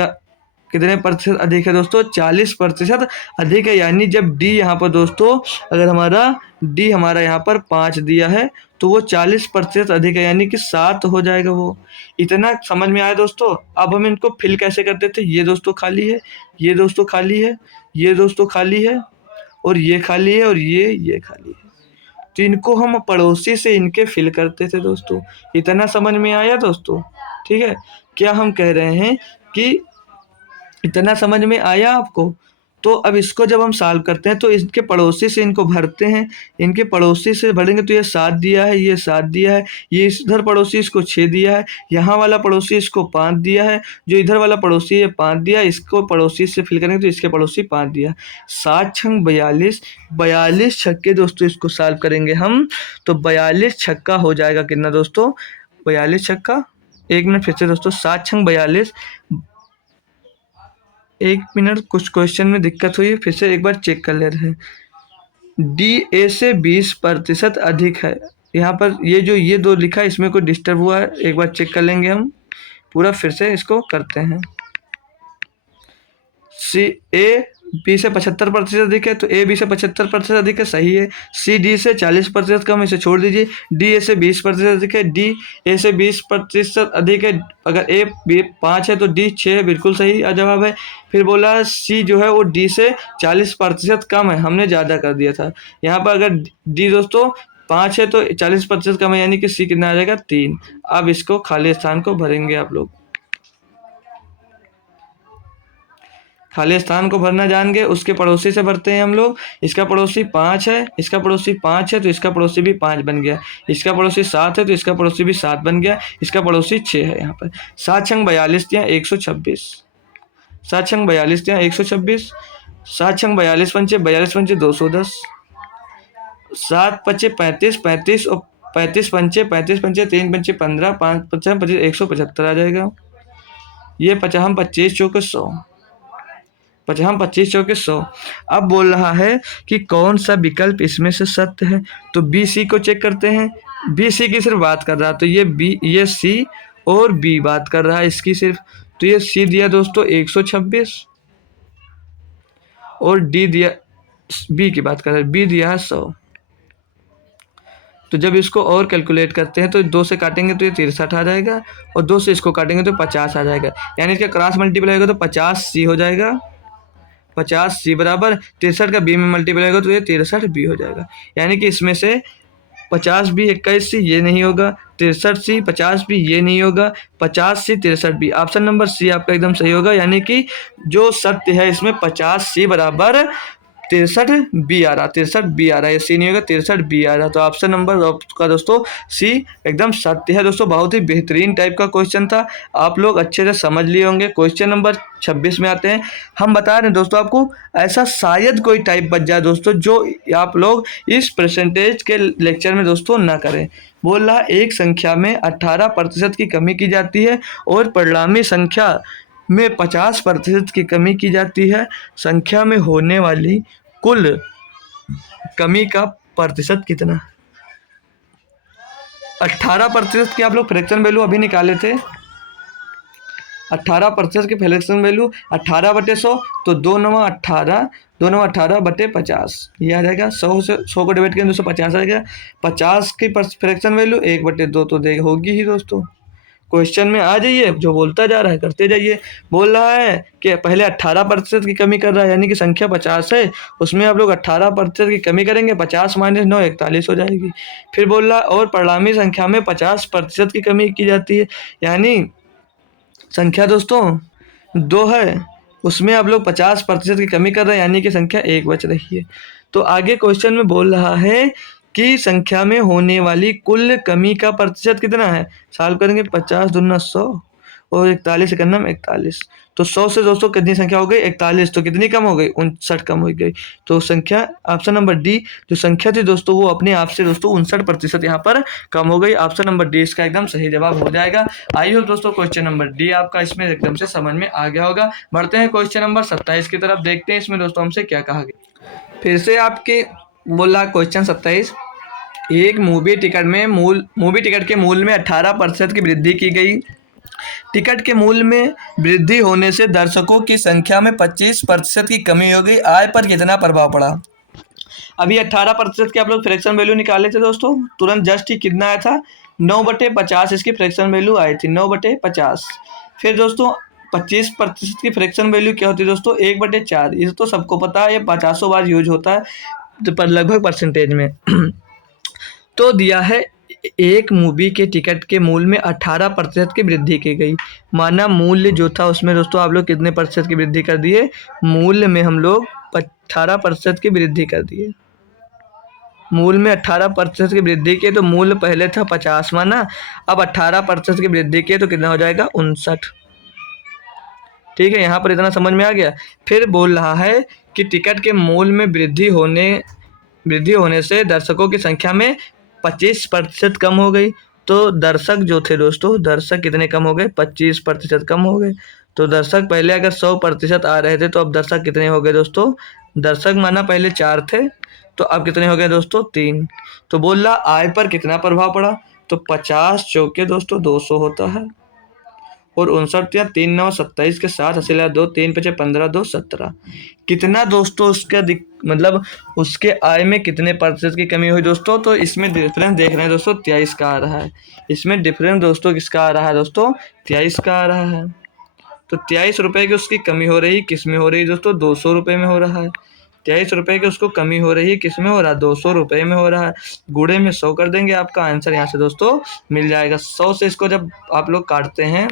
अधिक है दोस्तों, 40% अधिक है, यानी जब डी यहाँ पर दोस्तों अगर हमारा यहाँ पर 5 दिया है तो वो 40% अधिक है, यानी कि 7 हो जाएगा। वो इतना समझ में आया दोस्तों। अब हम इनको फिल कैसे करते थे, ये दोस्तों खाली है, ये दोस्तों खाली है, ये दोस्तों खाली है और ये खाली है और ये खाली है, तो इनको हम पड़ोसी से इनके फिल करते थे दोस्तों। इतना समझ में आया दोस्तों, ठीक है। क्या हम कह रहे हैं कि इतना समझ में आया आपको। तो अब इसको जब हम सॉल्व करते हैं तो इनके पड़ोसी से इनको भरते हैं, इनके पड़ोसी से भरेंगे तो ये 7 दिया है, ये 7 दिया है, ये इधर पड़ोसी इसको 6 दिया है, यहाँ वाला पड़ोसी इसको 5 दिया है, जो इधर वाला पड़ोसी ये 5 दिया, इसको पड़ोसी से फिल करेंगे तो इसके पड़ोसी 5 दिया। 7 छंग 42, 42 छक्के दोस्तों इसको सॉल्व करेंगे हम, तो 42 छक्का हो जाएगा कितना दोस्तों, 42 छक्का, 1 मिनट फिर से दोस्तों, 7 छंग 42, 1 मिनट कुछ क्वेश्चन में दिक्कत हुई है, फिर से एक बार चेक कर ले रहे हैं। डी ए से 20% अधिक है, यहाँ पर ये 2 लिखा है, इसमें कोई डिस्टर्ब हुआ है, एक बार चेक कर लेंगे हम पूरा, फिर से इसको करते हैं। सी ए बी से 75% अधिक है, तो ए बी से 75% अधिक है, सही है। सी डी से 40% कम, इसे छोड़ दीजिए। डी ए से 20% अधिक है, डी ए से 20% अधिक है, अगर ए बी 5 है तो डी 6 है, बिल्कुल सही जवाब है। फिर बोला सी जो है वो डी से 40% कम है, हमने ज़्यादा कर दिया था। यहाँ पर अगर डी दोस्तों 5 है तो 40% कम है, यानी कि सी कितना आ जाएगा 3। अब इसको खाली स्थान को भरेंगे आप लोग, खाली स्थान को भरना जान गए। उसके पड़ोसी से भरते हैं हम लोग। इसका पड़ोसी 5 है, इसका पड़ोसी 5 है तो इसका पड़ोसी भी 5 बन गया। इसका पड़ोसी 7 है तो इसका पड़ोसी भी 7 बन गया। इसका पड़ोसी 6 है। यहाँ पर 7 छंग 42 दिया 126, 7 छंग 42 दिया 126, 7 छंग 42 पंचे 210, 7 पचे 35, 35 और 35 पंचे 3 पंचे 15, 5 55 25 175 आ जाएगा। ये 50 25 चौके 100, 50 25 चौके 100। अब बोल रहा है कि कौन सा विकल्प इसमें से सत्य है, तो बी सी को चेक करते हैं। बी सी की सिर्फ बात कर रहा है, तो ये सी और बी बात कर रहा है इसकी सिर्फ, तो ये सी दिया दोस्तों 126 और डी दिया, बी की बात कर रहा है, बी दिया है 100। तो जब इसको और कैलकुलेट करते हैं तो 2 से काटेंगे तो ये 63 आ जाएगा और 2 से इसको काटेंगे तो 50 आ जाएगा, यानी इसका क्रॉस मल्टीप्लाई होगा तो 50 सी हो जाएगा, 50 सी बराबर 63 का बी में मल्टीप्लाई होगा तो ये 63 बी हो जाएगा। यानी कि इसमें से 50B 21C ये नहीं होगा, 63C 50B ये नहीं होगा, 50C 63B। Option number C आपका एकदम सही होगा, यानी कि जो सत्य है इसमें 50C बराबर 63B आ रहा, 63B आ रहा है, ये सी नहीं होगा, 63B आ रहा। तो ऑप्शन नंबर आपका दोस्तों सी एकदम सत्य है दोस्तों। बहुत ही बेहतरीन टाइप का क्वेश्चन था, आप लोग अच्छे से समझ लिए होंगे। क्वेश्चन नंबर 26 में आते हैं। हम बता रहे हैं दोस्तों आपको, ऐसा शायद कोई टाइप बच जाए दोस्तों जो आप लोग इस परसेंटेज के लेक्चर में दोस्तों ना करें। बोल रहा एक संख्या में 18% की कमी की जाती है और परिणामी संख्या में 50% की कमी की जाती है। संख्या में होने वाली कुल कमी का प्रतिशत कितना? 18% की आप लोग फ्रैक्शन वैल्यू अभी निकाले थे। 18% की फ्रैक्शन वैल्यू 18/100, तो 2×9 = 18, 2×9 = 18/50, ये आ जाएगा। 100 को डिवाइड करें 250 आ जाएगा। 50 की फ्रैक्शन वैल्यू 1/2 तो दे होगी ही दोस्तों। क्वेश्चन में आ जाइए, जो बोलता जा रहा है करते जाइए। बोल रहा है कि पहले 18% की कमी कर रहा है, यानी कि संख्या 50 है, उसमें आप लोग 18% की कमी करेंगे, 50 - 9 41 हो जाएगी। फिर बोल रहा है और परिणामी संख्या में 50% की कमी की जाती है, यानी संख्या दोस्तों 2 है, उसमें आप लोग 50% की कमी कर रहे हैं, यानी कि संख्या 1 बच रही है। तो आगे क्वेश्चन में बोल रहा है कि संख्या में होने वाली कुल कमी का प्रतिशत कितना है। सॉल्व करेंगे, 50 दूना 100 और 41 एकन्नम 41। तो 100 से दोस्तों कितनी संख्या हो गई, 41, तो कितनी कम हो गई, 59 कम हो गई। तो संख्या ऑप्शन नंबर डी जो संख्या थी दोस्तों वो अपने आप से दोस्तों 59% यहाँ पर कम हो गई। ऑप्शन नंबर डी इसका एकदम सही जवाब हो जाएगा। आई होप दोस्तों क्वेश्चन नंबर डी आपका इसमें एकदम से समझ में आ गया होगा। बढ़ते हैं क्वेश्चन नंबर 27 की तरफ, देखते हैं इसमें दोस्तों हमसे क्या कहा गया। फिर से आपके बोला क्वेश्चन 27, एक मूवी टिकट के मूल्य में 18% की वृद्धि की गई। टिकट के मूल्य में वृद्धि होने से दर्शकों की संख्या में 25% की कमी हो गई। आय पर कितना प्रभाव पड़ा? अभी 18% की आप लोग फ्रैक्शन वैल्यू निकाले थे दोस्तों, तुरंत जस्ट ही कितना आया था, 9/50 इसकी फ्रैक्शन वैल्यू आई थी, 9/50। फिर दोस्तों 25% की फ्रैक्शन वैल्यू क्या होती है दोस्तों, 1/4। ये तो सबको पता है, ये 50 बार यूज होता है पर लगभग परसेंटेज में। तो दिया है एक मूवी के टिकट के मूल्य में 18% की वृद्धि की गई। माना मूल्य जो था उसमें दोस्तों आप लोग कितने प्रतिशत की वृद्धि कर दिए, मूल्य में हम लोग 18% की वृद्धि कर दिए। मूल्य में 18% की वृद्धि की तो मूल्य पहले था 50 माना, अब 18% की वृद्धि की तो कितना हो जाएगा, 59। ठीक है, यहाँ पर इतना समझ में आ गया। फिर बोल रहा है कि टिकट के मूल्य में वृद्धि होने से दर्शकों की संख्या में 25% कम हो गई। तो दर्शक जो थे दोस्तों, दर्शक कितने कम हो गए, 25% कम हो गए। तो दर्शक पहले अगर 100% आ रहे थे तो अब दर्शक कितने हो गए दोस्तों, दर्शक माना पहले 4 थे तो अब कितने हो गए दोस्तों, 3। तो बोल रहा आय पर कितना प्रभाव पड़ा, तो 50 चौके दोस्तों 200 होता है और 59 या 3×9 = 27 के साथ हसीला 2, 3×5 = 15, 2 17। कितना दोस्तों उसका मतलब उसके आय में कितने प्रतिशत की कमी हुई दोस्तों, तो इसमें डिफरेंस देख रहे हैं दोस्तों 23 का आ रहा है। इसमें डिफरेंस दोस्तों किसका आ रहा है दोस्तों, 23 का आ रहा है। तो 23 रुपये की उसकी कमी हो रही, किस में हो रही दोस्तों, 200 रुपये में हो रहा है। 23 रुपये की उसको कमी हो रही है, किस में हो रहा है, 200 रुपये में हो रहा है। गुणे में 100 कर देंगे, आपका आंसर यहाँ से दोस्तों मिल जाएगा। 100 से इसको जब आप लोग काटते हैं,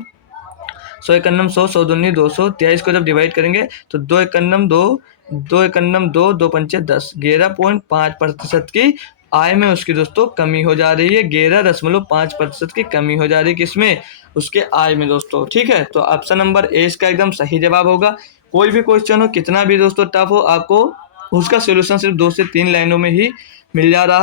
100 एकन्नम 100, 100 दूनी 200, 23 को जब डिवाइड करेंगे तो 2 एकन्नम 2, 2 एकन्नम 2, 2 पंचे 10, 11.5% की आय में उसकी दोस्तों कमी हो जा रही है। 11.5% की कमी हो जा रही है किसमें, उसके आय में दोस्तों। ठीक है, तो ऑप्शन नंबर ए इसका एकदम सही जवाब होगा। कोई भी क्वेश्चन हो, कितना भी दोस्तों टफ हो, आपको उसका सोल्यूशन सिर्फ 2 से 3 लाइनों में ही मिल जा रहा है।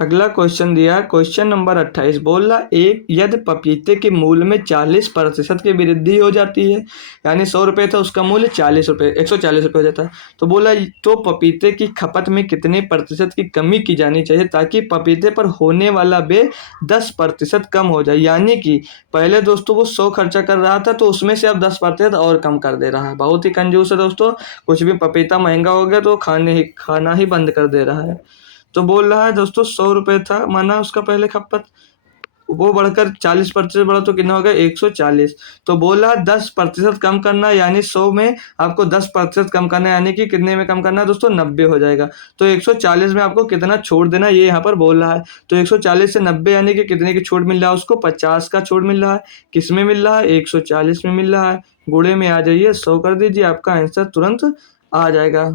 अगला क्वेश्चन दिया, क्वेश्चन नंबर 28, बोल रहा एक यदि पपीते के मूल्य में 40% की वृद्धि हो जाती है, यानी 100 रुपये था उसका मूल्य 40 रुपये 140 रुपये हो जाता है, तो बोला तो पपीते की खपत में कितने प्रतिशत की कमी की जानी चाहिए ताकि पपीते पर होने वाला व्यय 10% कम हो जाए। यानी कि पहले दोस्तों वो 100 खर्चा कर रहा था तो उसमें से अब 10% और कम कर दे रहा है। बहुत ही कंजूस है दोस्तों, कुछ भी पपीता महंगा हो गया तो खाना ही बंद कर दे रहा है। तो बोल रहा है दोस्तों 100 रुपये था माना उसका पहले खपत, वो बढ़कर 40% बढ़ा तो कितना हो गया 140। तो बोल रहा है 10% कम करना है, यानी 100 में आपको 10% कम करना है, यानी कि कितने में कम करना है दोस्तों 90 हो जाएगा। तो 140 में आपको कितना छोड़ देना ये यहाँ पर बोल रहा है। तो 140 से 90 यानी कि कितने की छूट मिल रहा है उसको 50 का छूट मिल रहा है। किस में मिल रहा है 140 में मिल रहा है। गुणे में आ जाइए 100 कर दीजिए, आपका आंसर तुरंत आ जाएगा।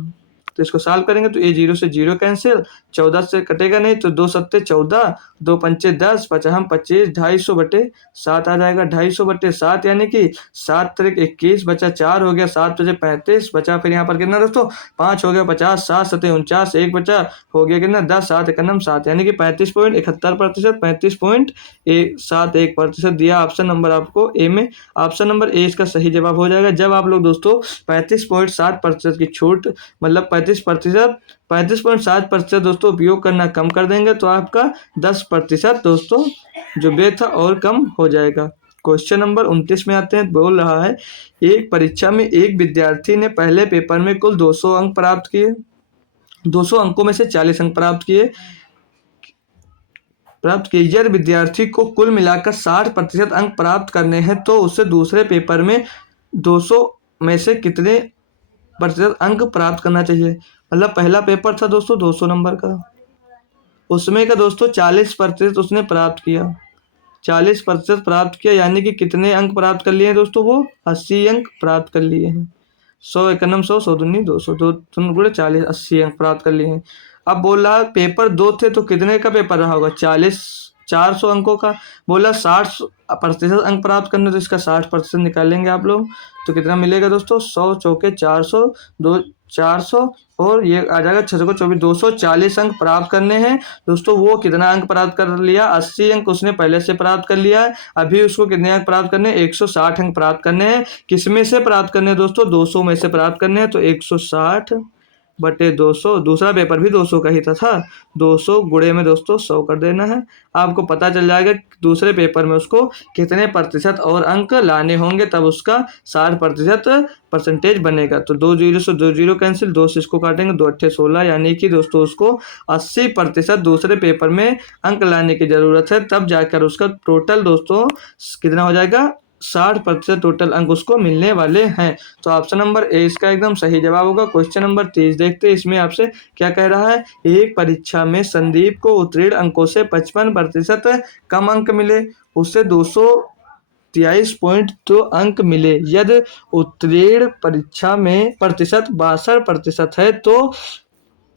तो इसको सॉल्व करेंगे तो ये 0 से 0 कैंसिल, 14 से कटेगा नहीं तो 2 सत्ते 14, 2 पंचे 10, पचहम 25, 250/7 आ जाएगा। 250/7 यानी कि 7 तरीक 21, बचा 4 हो गया, 7 बचे 35, बचा फिर यहाँ पर कितना दोस्तों 5 हो गया 50, 7 सत्ते 49, 1 बचा हो गया कितना 10, 7 एकनम 7 यानी कि 35.71%, 35.71% दिया ऑप्शन नंबर आपको ए में। ऑप्शन नंबर ए इसका सही जवाब हो जाएगा। जब आप लोग दोस्तों 35.7% की छूट मतलब 35.7% दोस्तों उपयोग करना कम कर देंगे तो आपका 10% दोस्तों जो व्यय था और कम हो जाएगा। क्वेश्चन नंबर 29 में आते हैं। बोल रहा है एक परीक्षा में एक विद्यार्थी ने पहले पेपर में कुल 200 अंक प्राप्त किए, 200 अंकों में से 40 अंक प्राप्त किए। यदि विद्यार्थी को कुल मिलाकर 60% अंक प्राप्त करने हैं तो उसे दूसरे पेपर में 200 में से कितने प्रतिशत अंक प्राप्त करना चाहिए। मतलब पहला पेपर था दोस्तों 200 नंबर का, उसमें का दोस्तों 40% उसने प्राप्त किया, 40% प्राप्त किया यानी कि कितने अंक प्राप्त कर लिए हैं दोस्तों वो 80 अंक प्राप्त कर लिए हैं। 100 एकनम 100, 100 दूनी 200, 2 गुणे 40, 80 अंक प्राप्त कर लिए हैं। अब बोला पेपर 2 थे तो कितने का पेपर रहा होगा 400 अंकों का। बोला 60% अंक प्राप्त करने तो इसका 60% निकालेंगे आप लोग तो कितना मिलेगा दोस्तों 100 चौके 400, 2 400 और ये आ जाएगा 6 को 24, 240 अंक प्राप्त करने हैं दोस्तों। वो कितना अंक प्राप्त कर लिया 80 अंक उसने पहले से प्राप्त कर लिया है। अभी उसको कितने अंक प्राप्त करने हैं 160 अंक प्राप्त करने हैं। किस में से प्राप्त करने हैं दोस्तों 200 में से प्राप्त करने हैं। तो 160/200, दूसरा पेपर भी 200 का ही था 200 गुणे में दोस्तों 100 कर देना है। आपको पता चल जाएगा कि दूसरे पेपर में उसको कितने प्रतिशत और अंक लाने होंगे तब उसका 60% परसेंटेज बनेगा। तो 2 0 से 2 0 कैंसिल, 2 से इसको काटेंगे 2 8 16 यानी कि दोस्तों उसको 80% दूसरे पेपर में अंक लाने की जरूरत है, तब जाकर उसका टोटल दोस्तों कितना हो जाएगा 60% टोटल अंक उसको मिलने वाले हैं। तो ऑप्शन नंबर ए इसका एकदम सही जवाब होगा। क्वेश्चन नंबर 30 देखते हैं इसमें आपसे क्या कह रहा है। एक परीक्षा में संदीप को उत्तीर्ण अंकों से 55% कम अंक मिले, उसे 223.2 अंक मिले। यदि उत्तीर्ण परीक्षा में प्रतिशत 62% है तो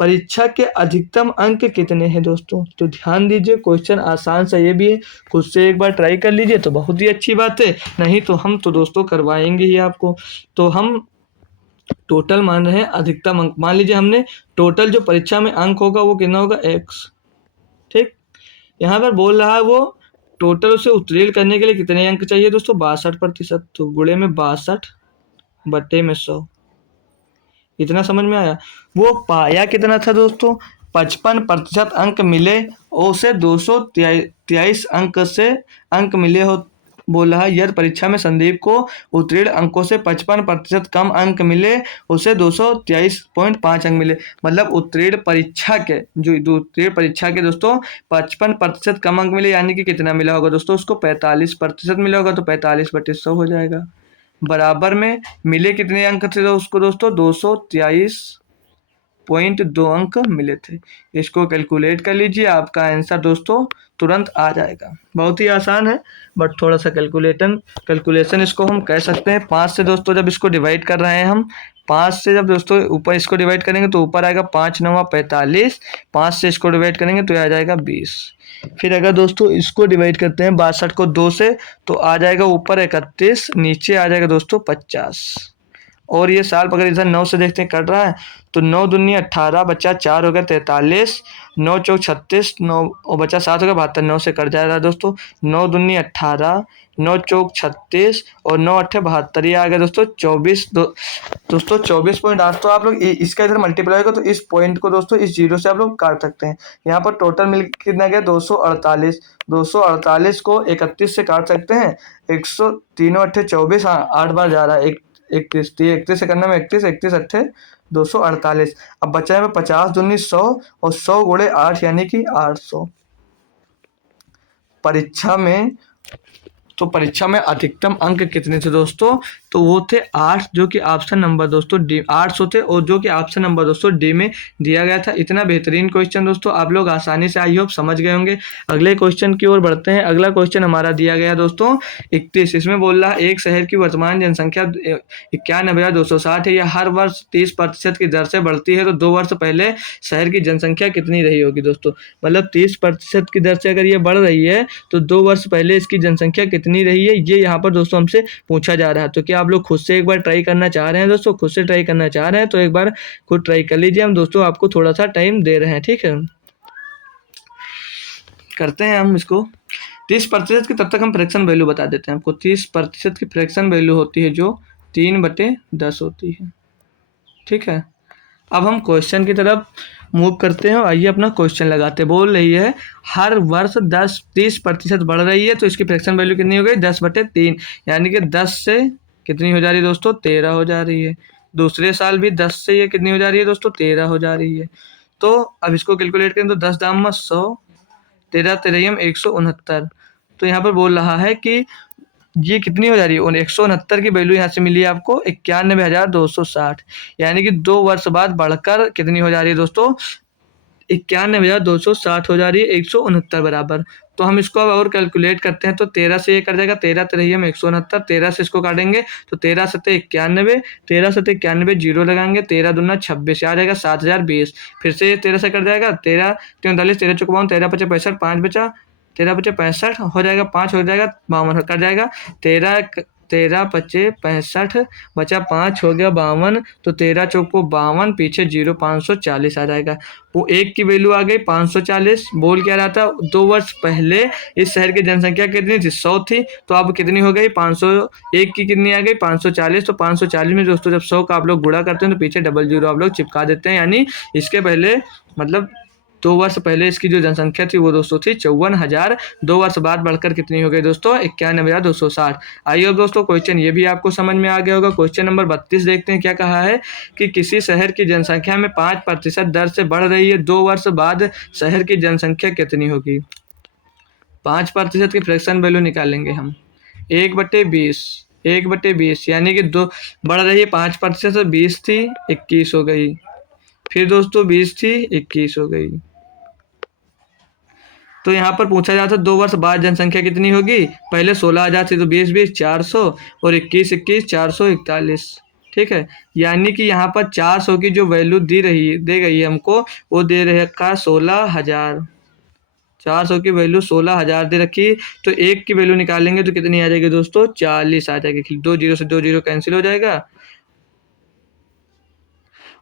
परीक्षा के अधिकतम अंक कितने हैं दोस्तों। तो ध्यान दीजिए क्वेश्चन आसान सा ये भी है, खुद से एक बार ट्राई कर लीजिए तो बहुत ही अच्छी बात है, नहीं तो हम तो दोस्तों करवाएंगे ही आपको। तो हम टोटल मान रहे हैं अधिकतम अंक, मान लीजिए हमने टोटल जो परीक्षा में अंक होगा वो कितना होगा x, ठीक। यहाँ पर बोल रहा है वो टोटल उसे उत्तीर्ण करने के लिए कितने अंक चाहिए दोस्तों 62%, तो गुणे में 62/100, इतना समझ में आया। वो पाया कितना था दोस्तों 55% अंक मिले और उसे 223 अंक से अंक मिले हो। बोल रहा है यदि परीक्षा में संदीप को उत्तीर्ण अंकों से 55% कम अंक मिले, उसे 223.5 अंक मिले। मतलब उत्तीर्ण परीक्षा के दोस्तों 55% कम अंक मिले यानी कि कितना मिला होगा दोस्तों उसको 45% मिला होगा। तो 45/100 हो जाएगा। बराबर में मिले कितने अंक थे उसको दोस्तों 223.2 अंक मिले थे। इसको कैलकुलेट कर लीजिए, आपका आंसर दोस्तों तुरंत आ जाएगा। बहुत ही आसान है बट थोड़ा सा कैलकुलेशन इसको हम कह सकते हैं। 5 से दोस्तों जब इसको डिवाइड कर रहे हैं हम, 5 से जब दोस्तों ऊपर इसको डिवाइड करेंगे तो ऊपर आएगा 5 9 45, 5 से इसको डिवाइड करेंगे तो आ जाएगा 20। फिर अगर दोस्तों इसको डिवाइड करते हैं 62 को 2 से तो आ जाएगा ऊपर 31, नीचे आ जाएगा दोस्तों 50। और ये साल अगर इधर 9 से देखते हैं कट रहा है तो 9 दूनी 18, बचा 4 हो गया 43, 9 चौक 36, 9 और बचा 7 हो गया 72, 9 से कट जाएगा दोस्तों। 9 दूनी 18, 9 चौक 36 और 9 अट्ठे 72, ये आ गया दोस्तों 24। दोस्तों 24.8। तो आप लोग इसका इधर मल्टीप्लाई होगा तो इस पॉइंट को दोस्तों इस जीरो से आप लोग काट सकते हैं। यहाँ पर टोटल मिल कितना गया 248, 248 को 31 से काट सकते हैं। 100 3 अट्ठे 24, हाँ 8 बार जा रहा है 31, 31 से करना में 31, 31 अट्ठे 248। अब बचा है 50 दूनी 100 और 100 गुणे 8 यानी कि 800। परीक्षा में अधिकतम अंक कितने थे दोस्तों? तो वो थे 8, जो कि ऑप्शन नंबर दोस्तों डी 800 थे, और जो कि ऑप्शन नंबर दोस्तों डी में दिया गया था। इतना बेहतरीन क्वेश्चन दोस्तों, आप लोग आसानी से आई होप समझ गए होंगे। अगले क्वेश्चन की ओर बढ़ते हैं। अगला क्वेश्चन हमारा दिया गया दोस्तों 31। इसमें बोल रहा है एक शहर की वर्तमान जनसंख्या 91,260 है, यह हर वर्ष 30% की दर से बढ़ती है, तो 2 वर्ष पहले शहर की जनसंख्या कितनी रही होगी दोस्तों? मतलब 30% की दर से अगर ये बढ़ रही है तो 2 वर्ष पहले इसकी जनसंख्या कितनी रही है, ये यहाँ पर दोस्तों हमसे पूछा जा रहा है। तो क्या आप लोग खुद से एक बार ट्राई करना चाह रहे हैं दोस्तों? खुद से ट्राई करना चाह रहे हैं तो एक बार खुद ट्राई कर लीजिए। हम दोस्तों आपको थोड़ा सा टाइम दे रहे हैं, ठीक है। करते हैं हम इसको। 30% की तब तक हम फ्रैक्शन वैल्यू बता देते हैं आपको। 30% की फ्रैक्शन वैल्यू होती है जो 3/10 होती है, ठीक है। अब हम क्वेश्चन की तरफ मूव करते हैं। आइए अपना क्वेश्चन लगाते हैं। बोल रही है हर वर्ष 30% बढ़ रही है, तो इसकी फ्रैक्शन वैल्यू कितनी हो गई? 10/3, यानी कि 10 से कितनी हो जा रही है दोस्तों? 13 हो जा रही है। दूसरे साल भी 10 से ये कितनी हो जा रही है दोस्तों? 13 हो जा रही है। तो अब इसको कैलकुलेट करें तो 10 दाम में 100, 13 तेरहम 169। तो यहाँ पर बोल रहा है कि ये कितनी हो जा रही है? 169 की वैल्यू यहाँ से मिली है आपको 91,260, यानी कि 2 वर्ष बाद बढ़कर कितनी हो जा रही है दोस्तों? 91,260 हो जा रही है 169 बराबर। तो हम इसको अब और कैलकुलेट करते हैं तो 13 से ये कट जाएगा, 13 तेरहम 169, 13 से इसको काटेंगे तो 13 सत्ते 91, 13 सत्ते 91, जीरो लगाएंगे, 13 दूना 26, आ जाएगा 7,020। फिर से 13 से कट जाएगा, 13 43, 13 चौक 52, 13 पचे 65, 5 बचा, 13 पचे 65 हो जाएगा, 5 हो जाएगा 52 कट जाएगा, 13 पचे 65 बचा 5 हो गया 52, तो 13 चौको 52, पीछे 0 540 आ जाएगा। वो एक की वैल्यू आ गई 540। बोल क्या रहा था? 2 वर्ष पहले इस शहर की जनसंख्या कितनी थी? 100 थी। तो अब कितनी हो गई? 500। एक की कितनी आ गई? 540। तो 540 में दोस्तों जब 100 का आप लोग गुणा करते हैं तो पीछे डबल जीरो आप लोग चिपका देते हैं, यानी इसके पहले मतलब 2 वर्ष पहले इसकी जो जनसंख्या थी वो दोस्तों थी 54,000। 2 वर्ष बाद बढ़कर कितनी हो गई दोस्तों? 91,260। आइए अब दोस्तों क्वेश्चन ये भी आपको समझ में आ गया होगा। क्वेश्चन नंबर 32 देखते हैं क्या कहा है कि किसी शहर की जनसंख्या में 5% दर से बढ़ रही है, 2 वर्ष बाद शहर की जनसंख्या कितनी होगी? 5% की फ्रैक्शन वैल्यू निकालेंगे हम। 1/20, 1/20, यानी कि 2 बढ़ रही है 5% से 20 थी 21 हो गई, फिर दोस्तों 20 थी 21 हो गई। तो यहाँ पर पूछा जाता 2 वर्ष बाद जनसंख्या कितनी होगी? पहले 16,000 थी तो 20 400 और 21 441, ठीक है। यानी कि यहाँ पर 400 की जो वैल्यू दे गई है हमको, वो दे रखा 16,000। 400 की वैल्यू 16,000 दे रखी। तो एक की वैल्यू निकालेंगे तो कितनी आ जाएगी दोस्तों? 40 आ जाएगी। 2 जीरो से 2 जीरो कैंसिल हो जाएगा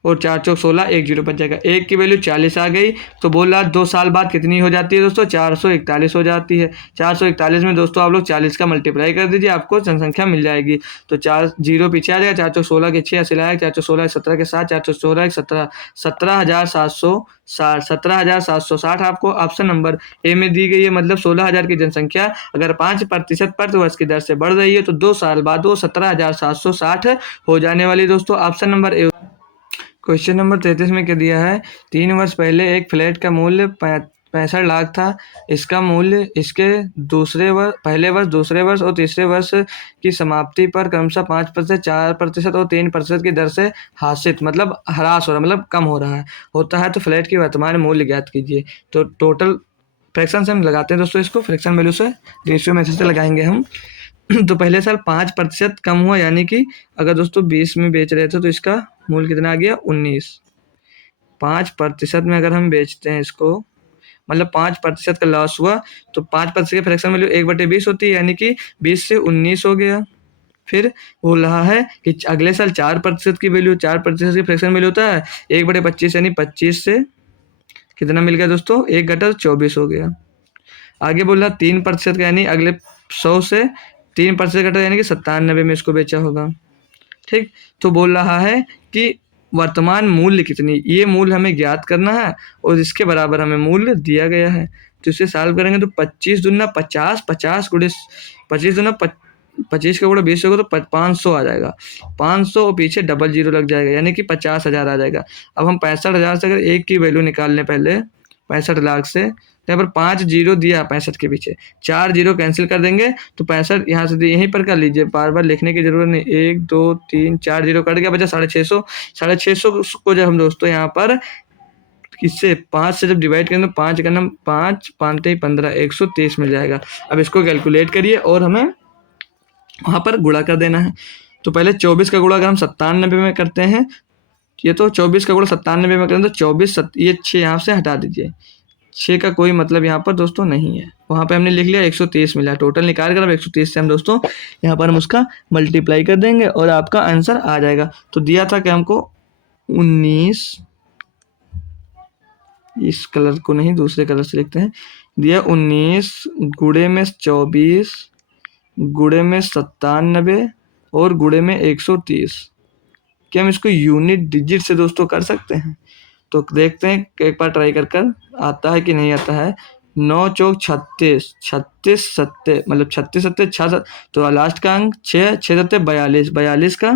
और 4 चौक 16, 1 जीरो बच जाएगा। एक की वैल्यू 40 आ गई। तो बोल रहा 2 साल बाद कितनी हो जाती है दोस्तों? 441 हो जाती है। 441 में दोस्तों आप लोग 40 का मल्टीप्लाई कर दीजिए, आपको जनसंख्या मिल जाएगी। तो 4 जीरो पीछे आ जाएगा, 4 चौक 16 के 6 सिलाएगा, 4 चौक 16 17 के 7, 4 चौक 16 17, 17,760, 17,760 आपको ऑप्शन नंबर ए में दी गई है। मतलब 16,000 की जनसंख्या अगर 5% प्रति वर्ष की दर से बढ़ रही है तो 2 साल बाद वो 17,760 हो जाने वाली दोस्तों। Option number A. Question number 33 में क्या दिया है? 3 वर्ष पहले एक फ्लैट का मूल्य 65 लाख था। इसका मूल्य इसके पहले वर्ष, दूसरे वर्ष और तीसरे वर्ष की समाप्ति पर क्रमशः 5%, 4% और 3% की दर से हासिल मतलब ह्रास हो रहा, मतलब कम हो रहा है होता है। तो फ्लैट की वर्तमान मूल्य ज्ञात कीजिए। तो टोटल फ्रैक्शन से हम लगाते हैं दोस्तों, इसको फ्रैक्शन वैल्यू से रेशियो मेथड से लगाएंगे हम। तो पहले साल 5% कम हुआ, यानी कि अगर दोस्तों 20 में बेच रहे थे तो इसका मूल्य कितना आ गया? 19। 5% में अगर हम बेचते हैं इसको, मतलब 5% का लॉस हुआ, तो 5% की फ्रैक्शन वैल्यू 1/20 होती है, यानी कि 20 से 19 हो गया। फिर बोल रहा है कि अगले साल 4% की वैल्यू, 4% की फ्रैक्शन वैल्यू होता है 1/25, यानी 25 से कितना मिल गया दोस्तों? 1 घटा 24 हो गया। आगे बोल रहा 3% का, यानी अगले 100 से 3% घटा, यानी कि 97 में इसको बेचा होगा, ठीक। तो बोल रहा है कि वर्तमान मूल्य कितनी, ये मूल्य हमें ज्ञात करना है और इसके बराबर हमें मूल्य दिया गया है। तो इसे सॉल्व करेंगे तो 25 दूना 50, 50 गुणे 25 दूना 25 का गुणा 20 होगा तो 500 आ जाएगा। 500 और पीछे डबल जीरो लग जाएगा, यानी कि 50,000 आ जाएगा। अब हम 65,000 से अगर एक की वैल्यू निकालने, पहले 65 लाख से। यहाँ पर 5 जीरो दिया 65 के पीछे, 4 जीरो कैंसिल कर देंगे तो 65 यहाँ से यहीं पर कर लीजिए, बार बार लिखने की जरूरत नहीं। 1 2 3 4 जीरो कट गया, बचा 650। 650 को जब हम दोस्तों यहाँ पर इससे 5 से जब डिवाइड करें तो 5 करना 5 5 15 130 मिल जाएगा। अब इसको कैलकुलेट करिए और हमें वहाँ पर गुणा कर देना है। तो पहले 24 का गुणा अगर हम 97 में करते हैं, ये तो 24 का गुणा 97 में करें तो 24 ये 6 यहाँ से हटा दीजिए, 6 का कोई मतलब यहाँ पर दोस्तों नहीं है। वहाँ पे हमने लिख लिया 130 मिला, टोटल निकाल कर अब 130 से हम दोस्तों यहाँ पर हम उसका मल्टीप्लाई कर देंगे और आपका आंसर आ जाएगा। तो दिया था कि हमको 19, इस कलर को नहीं दूसरे कलर से लिखते हैं, दिया 19 गुणे में 24 गुणे में 97 और गुणे में 130। क्या हम इसको यूनिट डिजिट से दोस्तों कर सकते हैं? तो देखते हैं एक बार ट्राई कर आता है कि नहीं आता है। 9 चौक 36, 36 सत्ते मतलब 36 सत्ते 6, तो लास्ट का अंक 6, 6 सत्ते 42, 42 का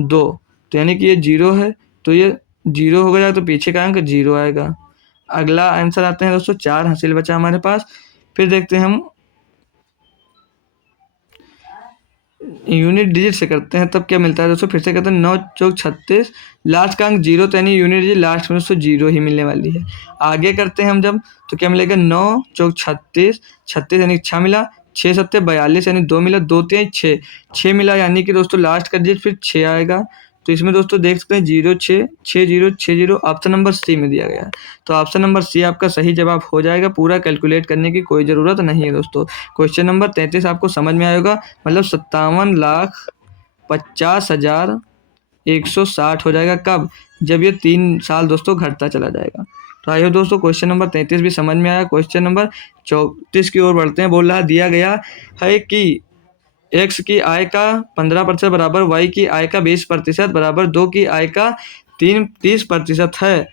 2, तो यानी कि ये 0 है, तो ये 0 हो गया तो पीछे का अंक 0 आएगा। अगला आंसर आते हैं दोस्तों, 4 हासिल बचा हमारे पास। फिर देखते हैं हम यूनिट डिजिट से करते हैं तब क्या मिलता है दोस्तों, फिर से करते हैं। 9 चौक 36, लास्ट का अंक 0, तो यानी यूनिट डिजिट लास्ट में दोस्तों 0 ही मिलने वाली है। आगे करते हैं हम जब, तो क्या मिलेगा 9 चौक 36, 36 यानी 6 मिला, 6 सत्ते 42 यानी 2 मिला, 2 3 6, 6 मिला यानी कि दोस्तों लास्ट का डिजिट फिर 6 आएगा। तो इसमें दोस्तों देख सकते हैं 0 6 6 0 6 0, ऑप्शन नंबर सी में दिया गया है। तो ऑप्शन नंबर सी आपका सही जवाब हो जाएगा। पूरा कैलकुलेट करने की कोई ज़रूरत नहीं है दोस्तों। क्वेश्चन नंबर 33 आपको समझ में आएगा, मतलब 57,50,160 हो जाएगा। कब? जब ये 3 साल दोस्तों घटता चला जाएगा। तो आइए दोस्तों क्वेश्चन नंबर 33 भी समझ में आया। क्वेश्चन नंबर 34 की ओर बढ़ते हैं। बोल रहा दिया गया है कि x की आय का 15% बराबर y की आय का 20% बराबर 2 की आय का 30% है।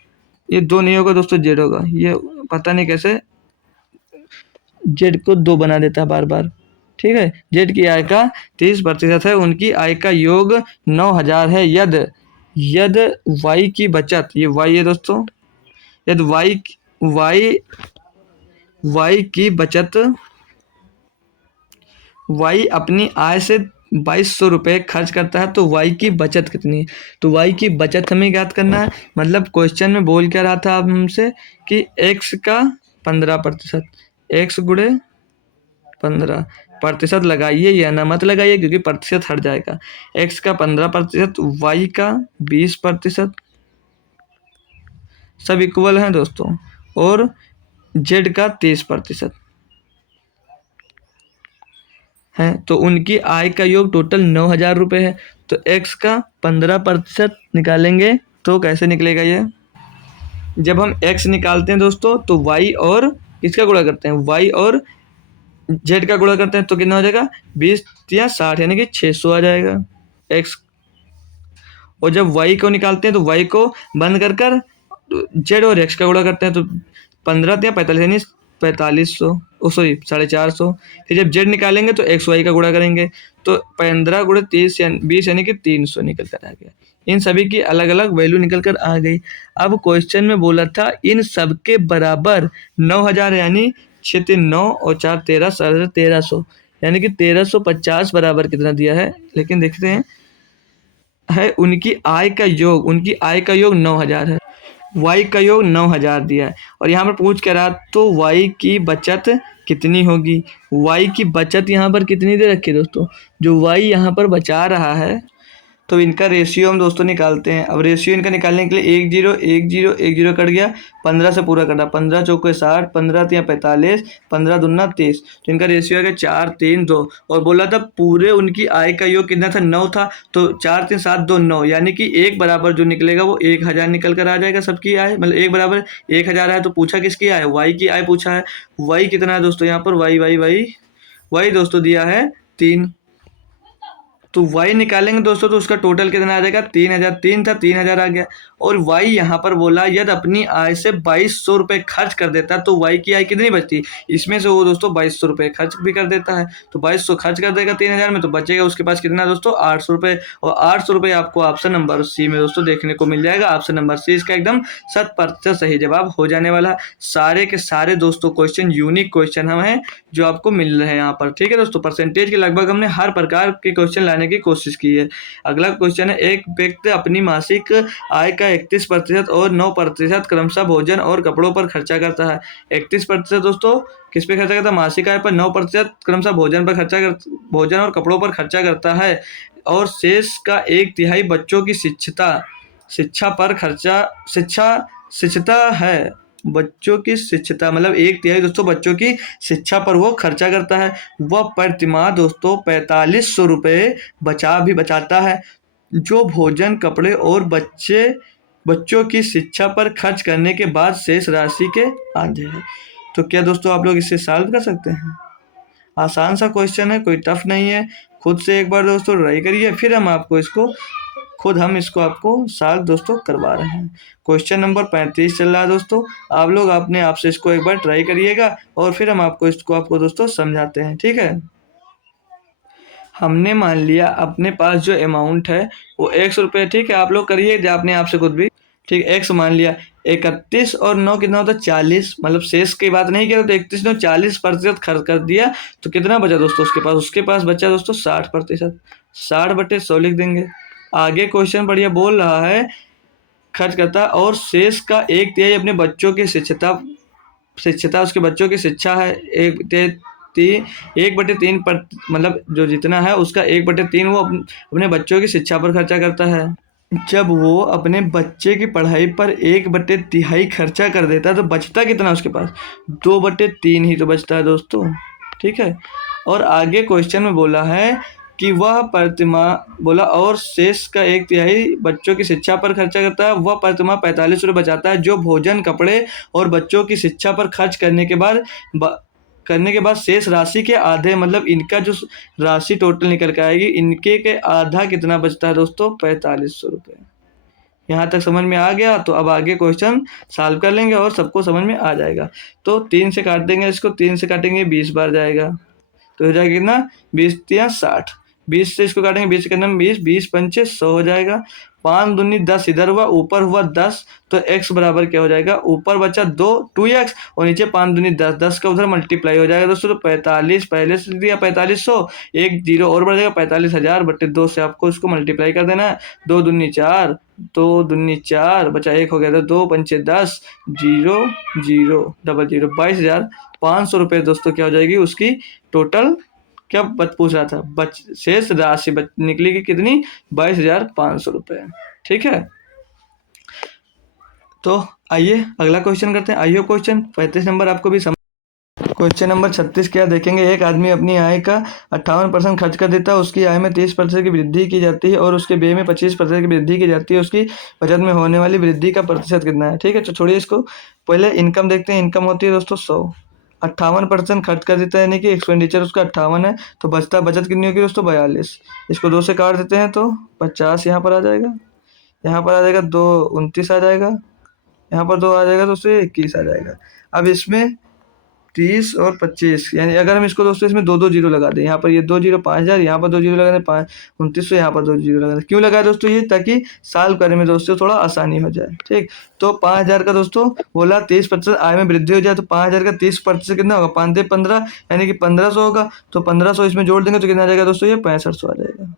ये 2 नहीं होगा दोस्तों, जेड होगा। ये पता नहीं कैसे जेड को 2 बना देता है बार बार, ठीक है। जेड की आय का 30% है, उनकी आय का योग 9,000 है। यद वाई की बचत, ये वाई है दोस्तों, यदि वाई की बचत, वाई अपनी आय से 2200 रुपये खर्च करता है, तो वाई की बचत कितनी है? तो वाई की बचत हमें ज्ञात करना है। मतलब क्वेश्चन में बोल क्या रहा था अब हमसे कि x का 15%, x गुणे 15% लगाइए या ना मत लगाइए क्योंकि प्रतिशत हट जाएगा। x का 15%, y का 20%, सब इक्वल हैं दोस्तों, और z का 30% है। तो उनकी आय का योग टोटल 9,000 रुपये है। तो x का 15% निकालेंगे तो कैसे निकलेगा ये? जब हम x निकालते हैं दोस्तों तो y और किसका गुणा करते हैं? y और z का गुणा करते हैं तो कितना हो जाएगा? 20 या 60 यानी कि 600 आ जाएगा x। और जब y को निकालते हैं तो y को बंद कर कर z और x का गुणा करते हैं तो 15 या 45 यानी 4500, सॉरी 450। फिर जब z निकालेंगे तो x y का गुणा करेंगे तो 15 गुणे 30 20 यानी कि 300 निकल कर आ गया। इन सभी की अलग अलग वैल्यू निकल कर आ गई। अब क्वेश्चन में बोला था इन सब के बराबर 9,000 यानी 6 3 9 और 4 13 1300 यानी कि 1350 बराबर कितना दिया है। लेकिन देखते हैं है उनकी आय का योग 9,000 है, y का योग 9,000 दिया है और यहाँ पर पूछ कर रहा तो y की बचत कितनी होगी? y की बचत यहाँ पर कितनी दे रखी है दोस्तों? जो y यहाँ पर बचा रहा है तो इनका रेशियो हम दोस्तों निकालते हैं। अब रेशियो इनका निकालने के लिए 1 0 1 0 1 0 कट गया, 15 से पूरा कटा, 15 चौके 60, 15 तिया 45, 15 दूना 30, तो इनका रेशियो आ गया 4 3 2। और बोला था पूरे उनकी आय का योग कितना था? 9 था, तो 4 3 7 2 9 यानी कि एक बराबर जो निकलेगा वो 1,000 निकल कर आ जाएगा। सबकी आय मतलब एक बराबर 1,000 है। तो पूछा किसकी आय? वाई की आय पूछा है। वाई कितना है दोस्तों? यहाँ पर वाई दोस्तों दिया है 3, तो y निकालेंगे दोस्तों तो उसका टोटल कितना आ जाएगा? 3,000, 3 था 3,000 आ गया। और वाई यहाँ पर बोला यदि अपनी आय से 2200 रुपये खर्च कर देता तो वाई की आय कितनी बचती। इसमें से वो दोस्तों 2200 रुपये खर्च भी कर देता है, तो 2200 खर्च कर देगा 3000 में, तो बचेगा उसके पास कितना दोस्तों 800 रुपये। और 800 रुपये आपको ऑप्शन नंबर सी में दोस्तों देखने को मिल जाएगा। ऑप्शन नंबर सी इसका एकदम 100% सही जवाब हो जाने वाला। सारे के सारे दोस्तों क्वेश्चन यूनिक क्वेश्चन हम हैं जो आपको मिल रहे हैं यहाँ पर, ठीक है दोस्तों। परसेंटेज के लगभग हमने हर प्रकार के क्वेश्चन लाने की कोशिश की है। अगला क्वेश्चन है, एक व्यक्ति अपनी मासिक आय का 31% और 9% क्रमशः भोजन और कपड़ों पर खर्चा करता है। 31% दोस्तों किस पे खर्चा करता है, मासिक आय पर, 9% क्रमशः भोजन और कपड़ों पर खर्चा करता है, और शेष का 1/3 बच्चों की शिक्षा पर खर्चा शिक्षता है। बच्चों की शिक्षता मतलब 1/3 दोस्तों बच्चों की शिक्षा पर वो खर्चा करता है। वह प्रतिमाह दोस्तों 4500 रुपये बचाता है, जो भोजन, कपड़े और बच्चों की शिक्षा पर खर्च करने के बाद शेष राशि के आधे है। तो क्या दोस्तों आप लोग इसे सॉल्व कर सकते हैं। आसान सा क्वेश्चन है, कोई टफ नहीं है। खुद से एक बार दोस्तों ट्राई करिए, फिर हम इसको आपको सॉल्व दोस्तों करवा रहे हैं। क्वेश्चन नंबर 35 चल रहा है दोस्तों। आप लोग अपने आप से इसको एक बार ट्राई करिएगा और फिर हम आपको दोस्तों समझाते हैं, ठीक है। हमने मान लिया अपने पास जो अमाउंट है वो 100 रुपये, ठीक है। आप लोग करिए अपने आप से खुद भी, ठीक है। 100 मान लिया, 31 और 9 कितना होता है 40, मतलब शेष की बात नहीं किया तो 31 ने 40% खर्च कर दिया, तो कितना बचा दोस्तों उसके पास बचा दोस्तों 60%। 60/100 लिख देंगे। आगे क्वेश्चन बढ़िया बोल रहा है, खर्च करता है और शेष का 1/3 अपने बच्चों की शिक्षता उसके बच्चों की शिक्षा है। 1/3 पर मतलब जो जितना है उसका 1/3 वो अपने बच्चों की शिक्षा पर खर्चा करता है। जब वो अपने बच्चे की पढ़ाई पर 1/3 खर्चा कर देता है तो बचता कितना उसके पास 2/3 ही तो बचता है दोस्तों, ठीक है। और आगे क्वेश्चन में बोला है कि वह प्रतिमाह बोला और शेष का 1/3 बच्चों की शिक्षा पर खर्चा करता है। वह प्रतिमाह 45 रुपये बचाता है, जो भोजन, कपड़े और बच्चों की शिक्षा पर खर्च करने के बाद शेष राशि के आधे, मतलब इनका जो राशि टोटल निकल के आएगी इनके के आधा कितना बचता है दोस्तों 4500 रुपये। यहाँ तक समझ में आ गया। तो अब आगे क्वेश्चन सॉल्व कर लेंगे और सबको समझ में आ जाएगा। तो 3 से काट देंगे, इसको 3 से काटेंगे 20 बार जाएगा, तो हो जाएगा कितना 20 या 60। 20 से इसको काटेंगे, 20 से करना 20, 20 पंचे 100 हो जाएगा। 5 दूनी 10 इधर हुआ, ऊपर हुआ 10, तो x बराबर क्या हो जाएगा, ऊपर बचा 2x और नीचे 5 दूनी 10, 10 का उधर मल्टीप्लाई हो जाएगा दोस्तों। तो 45 पहले से दिया 4500, एक जीरो और बढ़ जाएगा 45,000/2 से आपको इसको मल्टीप्लाई कर देना है। 2 दूनी 4, 2 दूनी 4 बचा 1 हो गया, तो 2 पंचे 10, 0 0 00 22,500 रुपये दोस्तों क्या हो जाएगी उसकी टोटल। क्या पूछ रहा था, शेष राशि निकलेगी कितनी 22,500 रुपये, ठीक है। तो आइए अगला क्वेश्चन करते हैं। आइए क्वेश्चन 35 नंबर आपको भी क्वेश्चन नंबर 36 क्या देखेंगे। एक आदमी अपनी आय का 58% खर्च कर देता है, उसकी आय में 30% की वृद्धि की जाती है और उसके व्यय में 25% की वृद्धि की जाती है। उसकी बचत में होने वाली वृद्धि का प्रतिशत कितना है, ठीक है। तो छोड़िए इसको, पहले इनकम देखते हैं। इनकम होती है दोस्तों 100, 58% खर्च कर देता है, यानी कि एक्सपेंडिचर उसका 58 है, तो बचत कितनी होगी दोस्तों 42। इसको 2 से काट देते हैं तो 50 यहाँ पर आ जाएगा, यहाँ पर आ जाएगा 2 29 आ जाएगा, यहाँ पर 2 आ जाएगा दोस्तों 21 आ जाएगा। अब इसमें 30 और 25, यानी अगर हम इसको दोस्तों इसमें 2 जीरो लगा दें, यहाँ पर ये 2 जीरो 5000, यहाँ पर 2 जीरो लगा दें 2900, यहाँ पर 2 जीरो लगा दें। क्यों लगाए दोस्तों ये, ताकि सॉल्व करने में दोस्तों थोड़ा आसानी हो जाए, ठीक। तो 5000 का दोस्तों बोला 30% आय में वृद्धि हो जाए, तो 5000 का 30% कितना होगा 5 15, यानी कि 1500 होगा। तो 1500 इसमें जोड़ देंगे तो कितना आ जाएगा दोस्तों, ये 6500 आ जाएगा।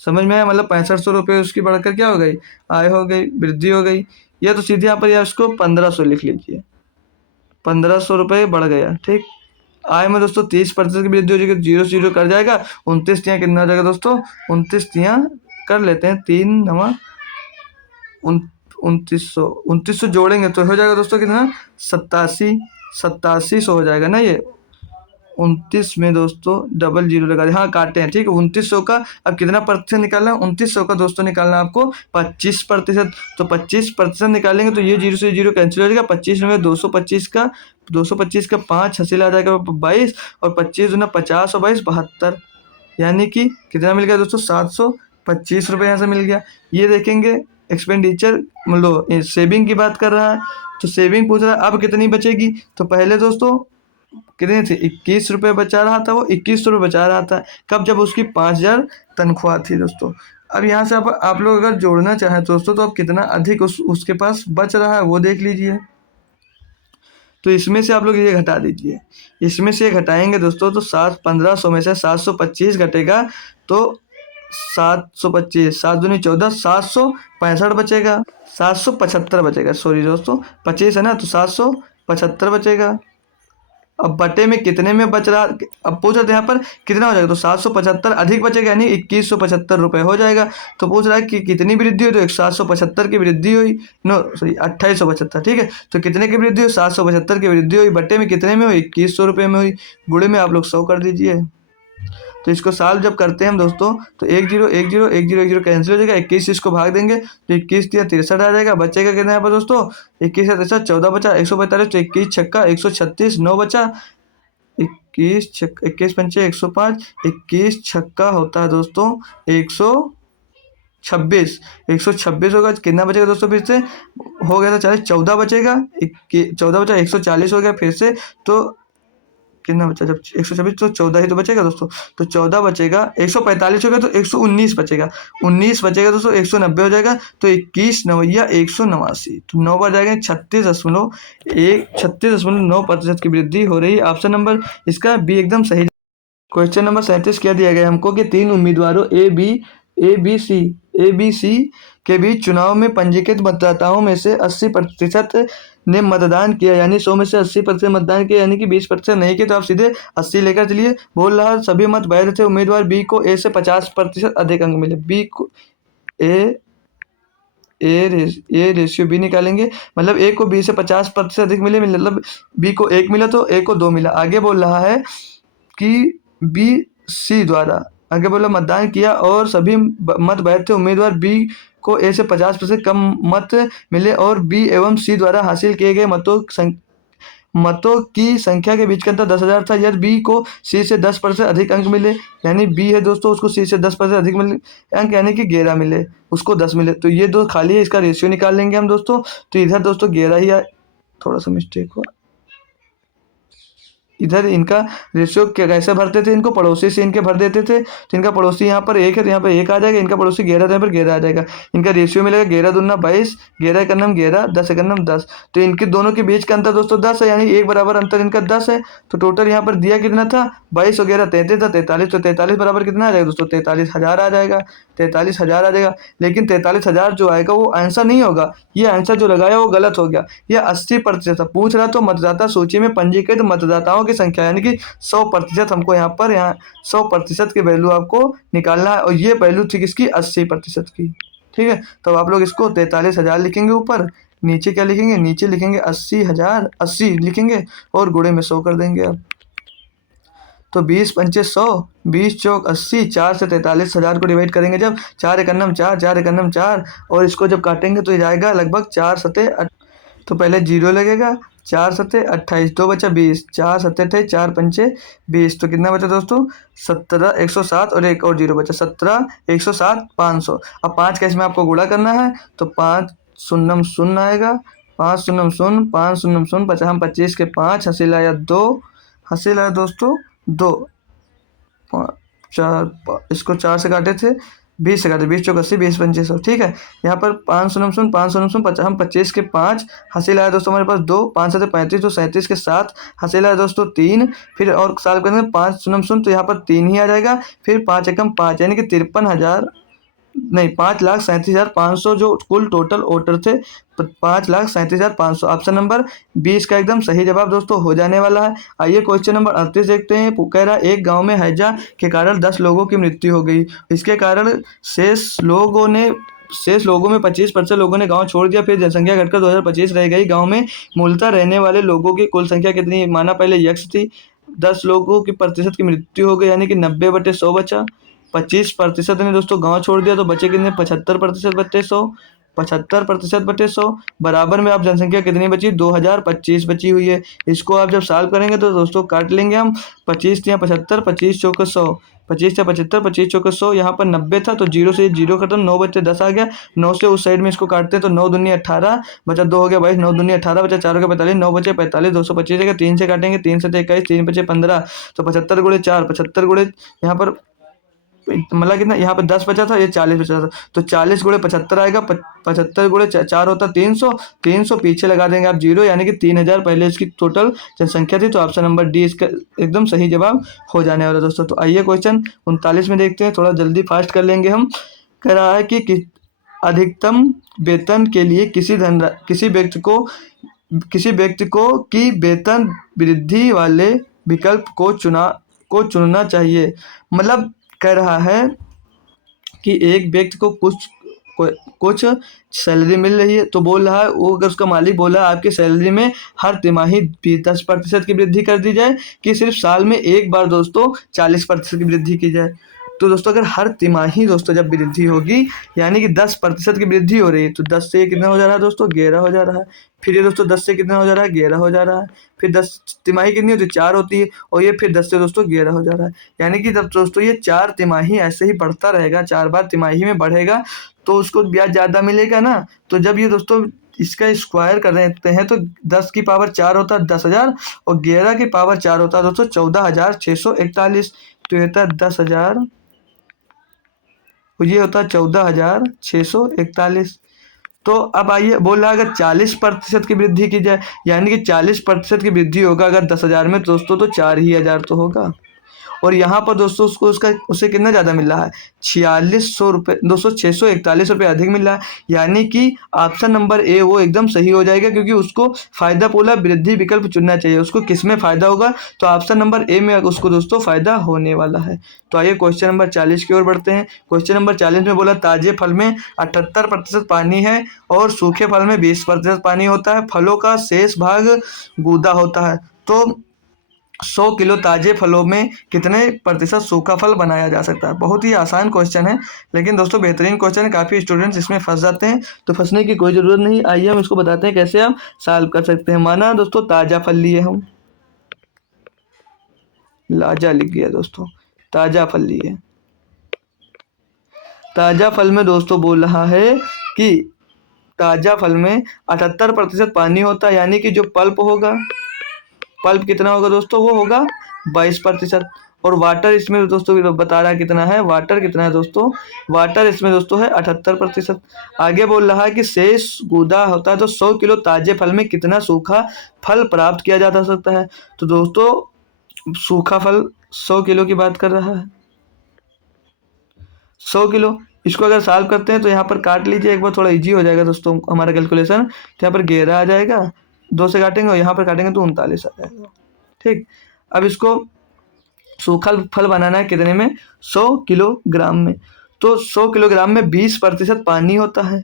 समझ में आया, मतलब 6500 रुपये उसकी बढ़कर क्या हो गई, आय हो गई, वृद्धि हो गई। या तो सीधे यहाँ पर या उसको 1500 लिख लीजिए, 1500 रुपये बढ़ गया, ठीक। आय में दोस्तों 30% की वृद्धि हो जाएगी, 0 0 कर जाएगा, 29 तियाँ कितना हो जाएगा दोस्तों, 29 तियाँ कर लेते हैं 3 9 2900 जोड़ेंगे तो हो जाएगा दोस्तों कितना 8700 हो जाएगा ना। ये 29 में दोस्तों डबल जीरो लगा दे, हाँ काटे हैं, ठीक है। 2900 का अब कितना प्रतिशत निकालना है, 2900 का दोस्तों निकालना है आपको 25%। तो 25% निकालेंगे तो ये 0 से 0 कैंसिल हो जाएगा। 25 में 225 का 5 हासिल आ जाएगा 22, और 25 दूना 50 और 22 72, यानी कि कितना मिल गया दोस्तों 725 रुपये यहाँ से मिल गया। ये देखेंगे एक्सपेंडिचर मतलब सेविंग की बात कर रहा है, तो सेविंग पूछ रहा है अब कितनी बचेगी। तो पहले दोस्तों कितने थे, 21 रुपये बचा रहा था, वो 21 रुपये बचा रहा था। कब, जब उसकी 5,000 तनख्वाह थी दोस्तों। अब यहाँ से आप लोग अगर जोड़ना चाहें दोस्तों, तो अब कितना अधिक उसके पास बच रहा है वो देख लीजिए। तो इसमें से आप लोग ये घटा दीजिए, इसमें से घटाएंगे दोस्तों तो 1500 में से 725 घटेगा तो 725, 7 दूनी 14, 765 बचेगा, 775 बचेगा। सॉरी दोस्तों, 25 है ना, तो 775 बचेगा। अब बटे में कितने में बच रहा, अब पूछ रहे थे यहाँ पर कितना हो जाएगा, तो 775 अधिक बचेगा यानी 2175 रुपये हो जाएगा। तो पूछ रहा है कि कितनी वृद्धि हुई, तो 775 की वृद्धि हुई, नो सॉरी 2875, ठीक है। तो कितने की वृद्धि हुई, 775 की वृद्धि हुई, बटे में कितने में हुई, 2100 रुपये में हुई, गुणे में आप लोग 100 कर दीजिए। तो इसको सॉल्व जब करते हैं हम दोस्तों, तो 1 0 1 0 1 0 1 0 कैंसिल हो जाएगा, 21 इसको भाग देंगे तो 21 या 63 आ जाएगा। बचेगा कितना यहाँ पर दोस्तों, 21 या 63, 14 बचा, 145, तो 21 छक्का 136, 9 बचा, 21 पंचे 105, 21 छक्का होता है दोस्तों 126, 126 होगा, कितना बचेगा दोस्तों, फिर से हो गया था 40, 14 बचेगा, 14 बचा, 140 हो गया फिर से, तो कितना बचा, जब 126 तो 14 ही तो बचेगा दोस्तों। तो 14 बचेगा, 145 हो गया तो 119 बचेगा, 19 बचेगा दोस्तों, 190 हो जाएगा, तो 21 नवैया 189, तो 9 बार जाएगा, 36.9% की वृद्धि हो रही है। ऑप्शन नंबर इसका बी एकदम सही। क्वेश्चन नंबर 37 क्या दिया गया हमको कि 3 उम्मीदवारों ए बी सी के बीच चुनाव में पंजीकृत मतदाताओं में से 80% ने मतदान किया, यानी 100 में से 80% मतदान किया, यानी कि 20% नहीं किया। तो आप सीधे 80 लेकर चलिए। बोल रहा है सभी मत वैध थे, उम्मीदवार बी को ए से 50% अधिक अंक मिले। बी को ए रेशियो बी निकालेंगे, मतलब ए को बी से 50% अधिक मिले, मतलब बी को 1 मिला तो ए को 2 मिला। आगे बोल रहा है कि बी सी द्वारा, आगे बोला मतदान किया और सभी मत वैध थे, उम्मीदवार बी को ए से 50% कम मत मिले और बी एवं सी द्वारा हासिल किए गए मतों की संख्या के बीच का अंतर 10,000 था। यदि बी को सी से 10% अधिक अंक मिले, यानी बी है दोस्तों, उसको सी से 10% अधिक मिले अंक, यानी कि 11 मिले, उसको 10 मिले, तो ये दो खाली है, इसका रेशियो निकाल लेंगे हम दोस्तों। तो इधर दोस्तों 11 ही आए, थोड़ा सा मिस्टेक हुआ, इधर इनका रेशियो कैसे भरते थे, इनको पड़ोसी से इनके भर देते थे। तो इनका पड़ोसी यहाँ पर 1 है तो यहाँ पर 1 आ जाएगा, इनका पड़ोसी 11 था, यहाँ पर 11 आ जाएगा। इनका रेशियो मिलेगा 11 दूना 22, 11 एकन्नम 11, 10 एकन्नम 10। तो इनके दोनों के बीच का अंतर दोस्तों 10 है, यानी एक बराबर अंतर इनका 10 है। तो टोटल यहाँ पर दिया कितना था, 22 और 11 33 था, 43, तो 43 बराबर कितना आ जाएगा दोस्तों, 43,000 आ जाएगा, 43,000 आ जाएगा। लेकिन 43,000 जो आएगा वो आंसर नहीं होगा, ये आंसर जो लगाया वो गलत हो गया, ये 80% पूछ रहा। तो मतदाता सूची में पंजीकृत मतदाताओं की संख्या, यानी कि 100% हमको यहाँ 100% की वैल्यू आपको निकालना है, और ये वैल्यू थी किसकी, 80% की। ठीक है, तो आप लोग इसको 43,000 लिखेंगे ऊपर, नीचे क्या लिखेंगे, नीचे लिखेंगे 80,000, 80 लिखेंगे और गुणे में 100 कर देंगे अब। तो 20 पंचे 100, 20 चौक 80, 4 से 43,000 को डिवाइड करेंगे जब, 4 एकन्नम 4, 4 एकन्नम 4, और इसको जब काटेंगे तो जाएगा लगभग 4 सते, तो पहले 0 लगेगा, 4 सते 28, 2 बचा 20, 4 सते थे 4 पंचे 20, तो कितना बचा दोस्तों, 17, 107 और एक और 0 बचा, 17, 107, 500। अब 5 का इसमें आपको गुणा करना है, तो 5 शून्यम शून्य आएगा, 5 शून्यम शून्य, 5 शून्यम शून्य, 25 के 5, हासिल आया 2, हासिल आया दोस्तों 2, 4, इसको 4 से काटे थे, 20 से काटे, 20 चौक 80, 20 पंचे 100। ठीक है, यहाँ पर 5 शून्यम शून्य, 5 शून्यम शून्य, 25 के 5, हासिल आया दोस्तों हमारे पास 2, 5 से 35, तो 37 के 7, हासिल आया दोस्तों 3, फिर और साल के अंदर 5 शून्यम शून्य, तो यहाँ पर 3 ही आ जाएगा, फिर 5 एकम 5, यानी कि 53,000 नहीं 5,37,500 जो कुल टोटल वोटर थे, 5,37,500। ऑप्शन नंबर 20 का एकदम सही जवाब दोस्तों हो जाने वाला है। आइए क्वेश्चन नंबर 38 देखते हैं। कह रहा एक गांव में हैजा के कारण 10 लोगों की मृत्यु हो गई, इसके कारण शेष लोगों में 25% लोगों ने गांव छोड़ दिया। फिर जनसंख्या घटकर 2025 रह गई। गांव में मूलतः रहने वाले लोगों की कुल संख्या कितनी, माना पहले यक्ष थी, 10 लोगों की प्रतिशत की मृत्यु हो गई, यानी कि 90/100 बचा। 25% ने दोस्तों गांव छोड़ दिया, तो बचे कितने, 75% बचे 100, 75% बटे 100 बराबर में आप जनसंख्या कितनी बची, 2025 बची हुई है। इसको आप जब सॉल्व करेंगे तो दोस्तों काट लेंगे हम, 25 या 75, 25 चौके 100, 25 या 75, 25 चौके 100, यहाँ पर 90 था तो जीरो से जीरो खत्म, 9 बचे 10 आ गया, 9 से उस साइड में इसको काटते हैं तो 9 दूनी 18 बचा, 2 हो गया 22, 9 दूनी 18 बचा, 4 हो गया 45, 9 बचे 45, 225 है, 3 से काटेंगे, 3 से 21, 3 बचे 15, तो 75 गुणे 4, 75 गुणे यहाँ पर मतलब कितना, यहाँ पे 10 बचा था, ये 40 बचा था, तो 40 गुणे 75 आएगा, 75 गुणे 4 होता 300, 300 पीछे लगा देंगे आप जीरो, यानी कि 3000 पहले इसकी टोटल जनसंख्या थी। तो ऑप्शन नंबर डी इसका एकदम सही जवाब हो जाने वाला दोस्तों। तो आइए क्वेश्चन 39 में देखते हैं, थोड़ा जल्दी फास्ट कर लेंगे हम। कह रहा है कि अधिकतम वेतन के लिए किसी व्यक्ति को की वेतन वृद्धि वाले विकल्प को चुनना चाहिए। मतलब कह रहा है कि एक व्यक्ति को कुछ सैलरी मिल रही है, तो बोल रहा है वो, अगर उसका मालिक बोला आपकी सैलरी में हर तिमाही 10% की वृद्धि कर दी जाए, कि सिर्फ साल में एक बार दोस्तों 40% की वृद्धि की जाए। तो दोस्तों अगर हर तिमाही दोस्तों जब वृद्धि होगी, यानी कि 10% की वृद्धि हो रही है, तो 10 से ये कितना हो जा रहा है दोस्तों, 11 हो जा रहा है। फिर ये दोस्तों 10 से कितना हो जा रहा है, 11 हो जा रहा है। फिर 10 तिमाही कितनी होती है, 4 होती है, और ये फिर 10 से दोस्तों 11 हो जा रहा है। यानी कि जब दोस्तों ये 4 तिमाही ऐसे ही बढ़ता रहेगा, 4 बार तिमाही में बढ़ेगा, तो उसको ब्याज ज़्यादा मिलेगा ना। तो जब ये दोस्तों इसका स्क्वायर कर देते हैं तो 10 की पावर 4 होता है 10,000, और 11 की पावर 4 होता है दोस्तों 14,641। तो ये होता है 10,000, ये होता है 14,641। तो अब आइए, बोल रहा है अगर 40% की वृद्धि की जाए, यानी कि 40% की वृद्धि होगा अगर 10,000 में दोस्तों, तो 4,000 तो होगा। और यहाँ पर दोस्तों उसे कितना ज़्यादा मिल रहा है, 4600 रुपये दोस्तों, 641 रुपये अधिक मिल रहा है। यानी कि ऑप्शन नंबर ए वो एकदम सही हो जाएगा, क्योंकि उसको फ़ायदा बोला वृद्धि विकल्प चुनना चाहिए। उसको किस में फ़ायदा होगा, तो ऑप्शन नंबर ए में उसको दोस्तों फ़ायदा होने वाला है। तो आइए क्वेश्चन नंबर 40 की ओर बढ़ते हैं। क्वेश्चन नंबर 40 में बोला ताजे फल में 78% पानी है और सूखे फल में 20% पानी होता है, फलों का शेष भाग गूदा होता है। तो 100 किलो ताजे फलों में कितने प्रतिशत सूखा फल बनाया जा सकता है। बहुत ही आसान क्वेश्चन है, लेकिन दोस्तों बेहतरीन क्वेश्चन है। काफ़ी स्टूडेंट्स इसमें फंस जाते हैं, तो फंसने की कोई ज़रूरत नहीं। आइए हम इसको बताते हैं कैसे आप सॉल्व कर सकते हैं। माना दोस्तों ताज़ा फल लिए हम, लाजा लिख गया दोस्तों, ताज़ा फल लिए। ताज़ा फल में दोस्तों बोल रहा है कि ताज़ा फल में 78% पानी होता है, यानी कि जो पल्प होगा, पल्प कितना होगा दोस्तों, वो होगा 22%। और वाटर इसमें दोस्तों बता रहा है कितना है, वाटर कितना है दोस्तों, वाटर इसमें दोस्तों है 78%। आगे बोल रहा है कि शेष गूदा होता है, तो 100 किलो ताजे फल में कितना सूखा फल प्राप्त किया जा सकता है। तो दोस्तों सूखा फल 100 किलो की बात कर रहा है, 100 किलो। इसको अगर सॉल्व करते हैं तो यहाँ पर काट लीजिए एक बार, थोड़ा इजी हो जाएगा दोस्तों हमारा कैलकुलेशन। तो यहाँ पर 11 आ जाएगा, 2 से काटेंगे और यहाँ पर काटेंगे तो 39 आ जाएगा। ठीक, अब इसको सूखा फल बनाना है कितने में, 100 किलोग्राम में। तो 100 किलोग्राम में 20% पानी होता है,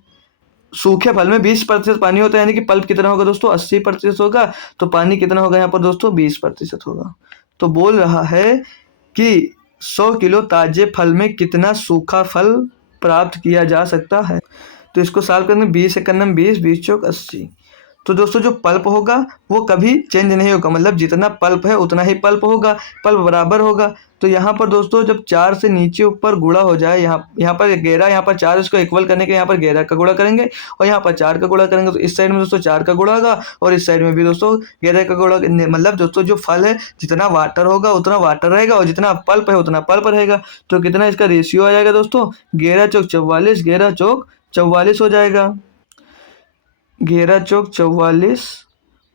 सूखे फल में 20% पानी होता है, यानी कि पल्प कितना होगा दोस्तों, 80% होगा। तो पानी कितना होगा यहाँ पर दोस्तों, 20% होगा। तो बोल रहा है कि 100 किलो ताजे फल में कितना सूखा फल प्राप्त किया जा सकता है। तो इसको सॉल्व करने 20 से करना 20, 20 चौक 80। तो दोस्तों जो पल्प होगा वो कभी चेंज नहीं होगा, मतलब जितना पल्प है उतना ही पल्प होगा, पल्प बराबर होगा। तो यहाँ पर दोस्तों जब 4 से नीचे ऊपर गुणा हो जाए, यहाँ पर 11, यहाँ पर 4, इसको इक्वल करने के यहाँ पर 11 का गुणा करेंगे और यहाँ पर 4 का गुणा करेंगे, तो इस साइड में दोस्तों 4 का गुणा होगा और इस साइड में भी दोस्तों 11 का गुणा। मतलब दोस्तों जो फल है जितना वाटर होगा उतना वाटर रहेगा और जितना पल्प है उतना पल्प रहेगा। तो कितना इसका रेशियो आ जाएगा दोस्तों, 11 चौक 44, 11 चौक 44 हो जाएगा, 11 चौक 44।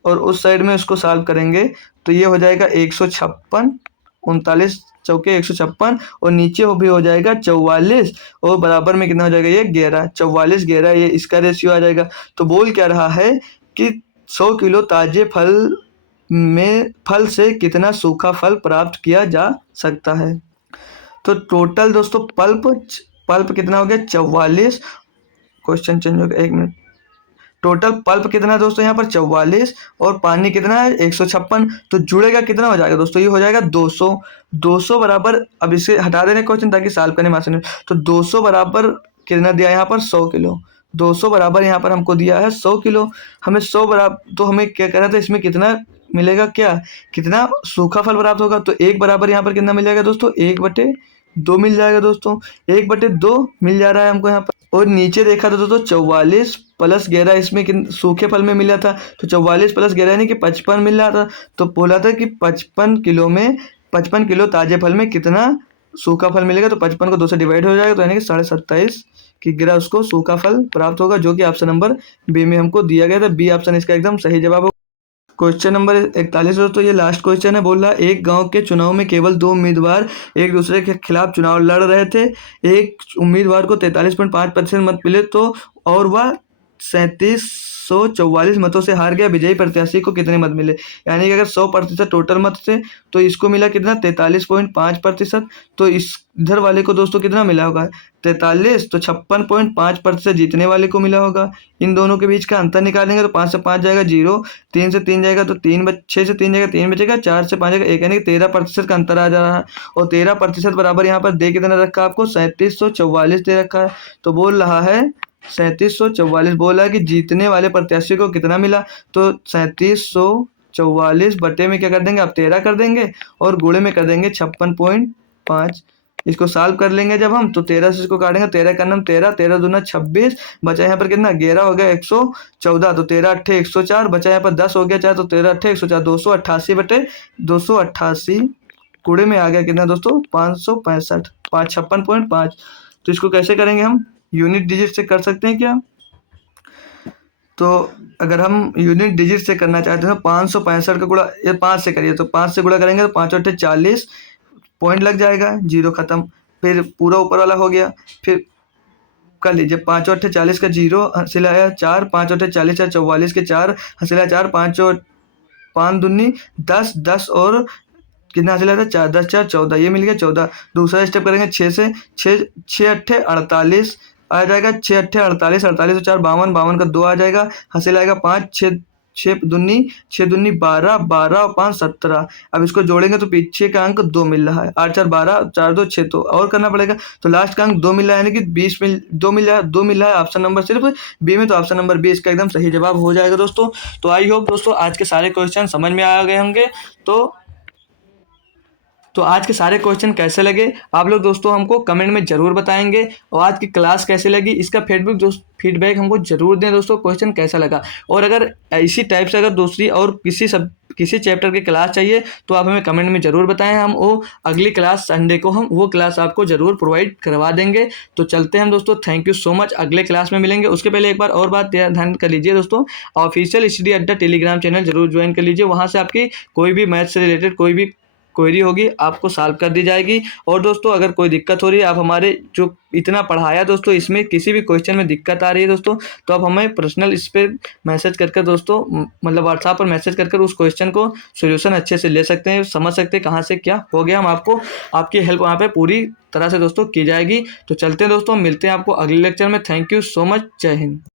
और उस साइड में इसको सॉल्व करेंगे तो ये हो जाएगा 156, 39 चौके 156, और नीचे भी हो जाएगा 44, और बराबर में कितना हो जाएगा ये 11, 44 11, ये इसका रेशियो आ जाएगा। तो बोल क्या रहा है कि 100 किलो ताजे फल से कितना सूखा फल प्राप्त किया जा सकता है। तो टोटल दोस्तों पल्प कितना हो गया 44, क्वेश्चन चेंज हो गया, 1 मिनट। टोटल पल्प कितना है दोस्तों यहाँ पर 44, और पानी कितना है 156। तो जुड़ेगा कितना हो जाएगा दोस्तों, ये हो जाएगा 200। 200 बराबर, अब इसे हटा देने क्वेश्चन ताकि सॉल्व करने में आसानी हो। तो 200 बराबर कितना दिया यहाँ पर 100 किलो, 200 बराबर यहाँ पर हमको दिया है 100 किलो। हमें 100 बराबर, तो हमें क्या करा था, इसमें कितना मिलेगा, क्या कितना सूखा फल प्राप्त होगा। तो 1 बराबर यहाँ पर कितना मिल जाएगा दोस्तों, 1/2 मिल जाएगा दोस्तों, 1/2 मिल जा रहा है हमको यहाँ पर। और नीचे देखा था दोस्तों 44 प्लस 11 इसमें सूखे फल में मिला था। तो 44 प्लस 11 यानी कि 55 मिल रहा था। तो बोला था कि 55 किलो ताजे फल में कितना सूखा फल मिलेगा। तो 55 को 2 से डिवाइड हो जाएगा, तो यानी कि 27.5 की गिरा उसको सूखा फल प्राप्त होगा, जो कि ऑप्शन नंबर बी में हमको दिया गया था। बी ऑप्शन इसका एकदम सही जवाब होगा। क्वेश्चन नंबर 41 दोस्तों, ये लास्ट क्वेश्चन है। बोल रहा है एक गांव के चुनाव में केवल 2 उम्मीदवार एक दूसरे के खिलाफ चुनाव लड़ रहे थे। एक उम्मीदवार को 43.5% मत मिले तो और वह 3744 मतों से हार गया। विजयी प्रत्याशी को कितने मत मिले। यानी कि अगर 100% टोटल मत थे तो इसको मिला कितना, 43.5%। तो इस इधर वाले को दोस्तों कितना मिला होगा, 43। तो 56.5% जीतने वाले को मिला होगा। इन दोनों के बीच का अंतर निकालेंगे तो 5 से 5 जाएगा 0, 3 से 3 जाएगा तो 6 से 3 जाएगा 3 बचेगा, 4 से 5 जाएगा 1, यानी कि 13% का अंतर आ जा रहा है। और 13% बराबर यहाँ पर दे कितना रखा आपको, 3744 दे रखा है। तो बोल रहा है 3744, बोल रहा है कि जीतने वाले प्रत्याशी को कितना मिला। तो 3744 बटे में क्या कर देंगे, आप 13 कर देंगे और गुणे में कर देंगे 56.5। इसको सॉल्व कर लेंगे जब हम, तो 13 से इसको काटेंगे, 13 का नाम 13, 13 दूना 26, बचा यहाँ पर कितना 11 हो गया 114। तो 13 अट्ठे 104, बचा यहाँ पर 10 हो गया 4, तो 13 अट्ठे 104, 288 बटे 288 गुणे में आ गया कितना दोस्तों, 565, 56.5। तो इसको कैसे करेंगे हम, यूनिट डिजिट से कर सकते हैं क्या। तो अगर हम यूनिट डिजिट से करना चाहते हैं तो 565 का गुणा, ये 5 से करिए, तो 5 से गुणा करेंगे तो 5 अट्ठे 40, पॉइंट लग जाएगा, 0 खत्म। फिर पूरा ऊपर वाला हो गया। फिर कर लीजिए, 5 अट्ठे 40 का 0 हासिल आया 4, 5 अट्ठे 40 है 44 के 4 हासिल आया 4, 5 दूनी 10, 10 और कितना हासिल आया था 4, 10 4 14, ये मिल गया 14। दूसरा स्टेप करेंगे 6 से, 6 अट्ठे 48 आ जाएगा, 6 अट्ठे 48, 48 और 4 52, 52 का 2 आ जाएगा, हासिल आएगा 5, 6 दूनी 12, 12 और 5 17। अब इसको जोड़ेंगे तो पीछे का अंक 2 मिल रहा है, 8 4 12, 4 2 6, तो और करना पड़ेगा। तो लास्ट का अंक 2 मिल रहा है, यानी कि 2 मिल रहा है ऑप्शन नंबर सिर्फ बी में। तो ऑप्शन नंबर बी इसका एकदम सही जवाब हो जाएगा दोस्तों। तो आई होप दोस्तों आज के सारे क्वेश्चन समझ में आ गए होंगे। तो आज के सारे क्वेश्चन कैसे लगे आप लोग दोस्तों हमको कमेंट में ज़रूर बताएंगे। और आज की क्लास कैसे लगी इसका फीडबैक हमको ज़रूर दें दोस्तों, क्वेश्चन कैसा लगा। और अगर इसी टाइप से अगर दूसरी और किसी चैप्टर की क्लास चाहिए तो आप हमें कमेंट में ज़रूर बताएं। हम वो अगली क्लास संडे को हम वो क्लास आपको ज़रूर प्रोवाइड करवा देंगे। तो चलते हैं हम दोस्तों, थैंक यू सो मच। अगले क्लास में मिलेंगे। उसके पहले एक बार और बात ध्यान कर लीजिए दोस्तों, ऑफिशियल स्टडी अड्डा टेलीग्राम चैनल जरूर ज्वाइन कर लीजिए। वहाँ से आपकी कोई भी मैथ से रिलेटेड कोई भी क्वेरी होगी आपको सॉल्व कर दी जाएगी। और दोस्तों अगर कोई दिक्कत हो रही है, आप हमारे जो इतना पढ़ाया दोस्तों इसमें किसी भी क्वेश्चन में दिक्कत आ रही है दोस्तों, तो आप हमें पर्सनल इस पर मैसेज कर दोस्तों, मतलब व्हाट्सएप पर मैसेज कर उस क्वेश्चन को सोल्यूशन अच्छे से ले सकते हैं, समझ सकते हैं कहाँ से क्या हो गया। हम आपको आपकी हेल्प वहाँ पर पूरी तरह से दोस्तों की जाएगी। तो चलते हैं दोस्तों, मिलते हैं आपको अगले लेक्चर में। थैंक यू सो मच, जय हिंद।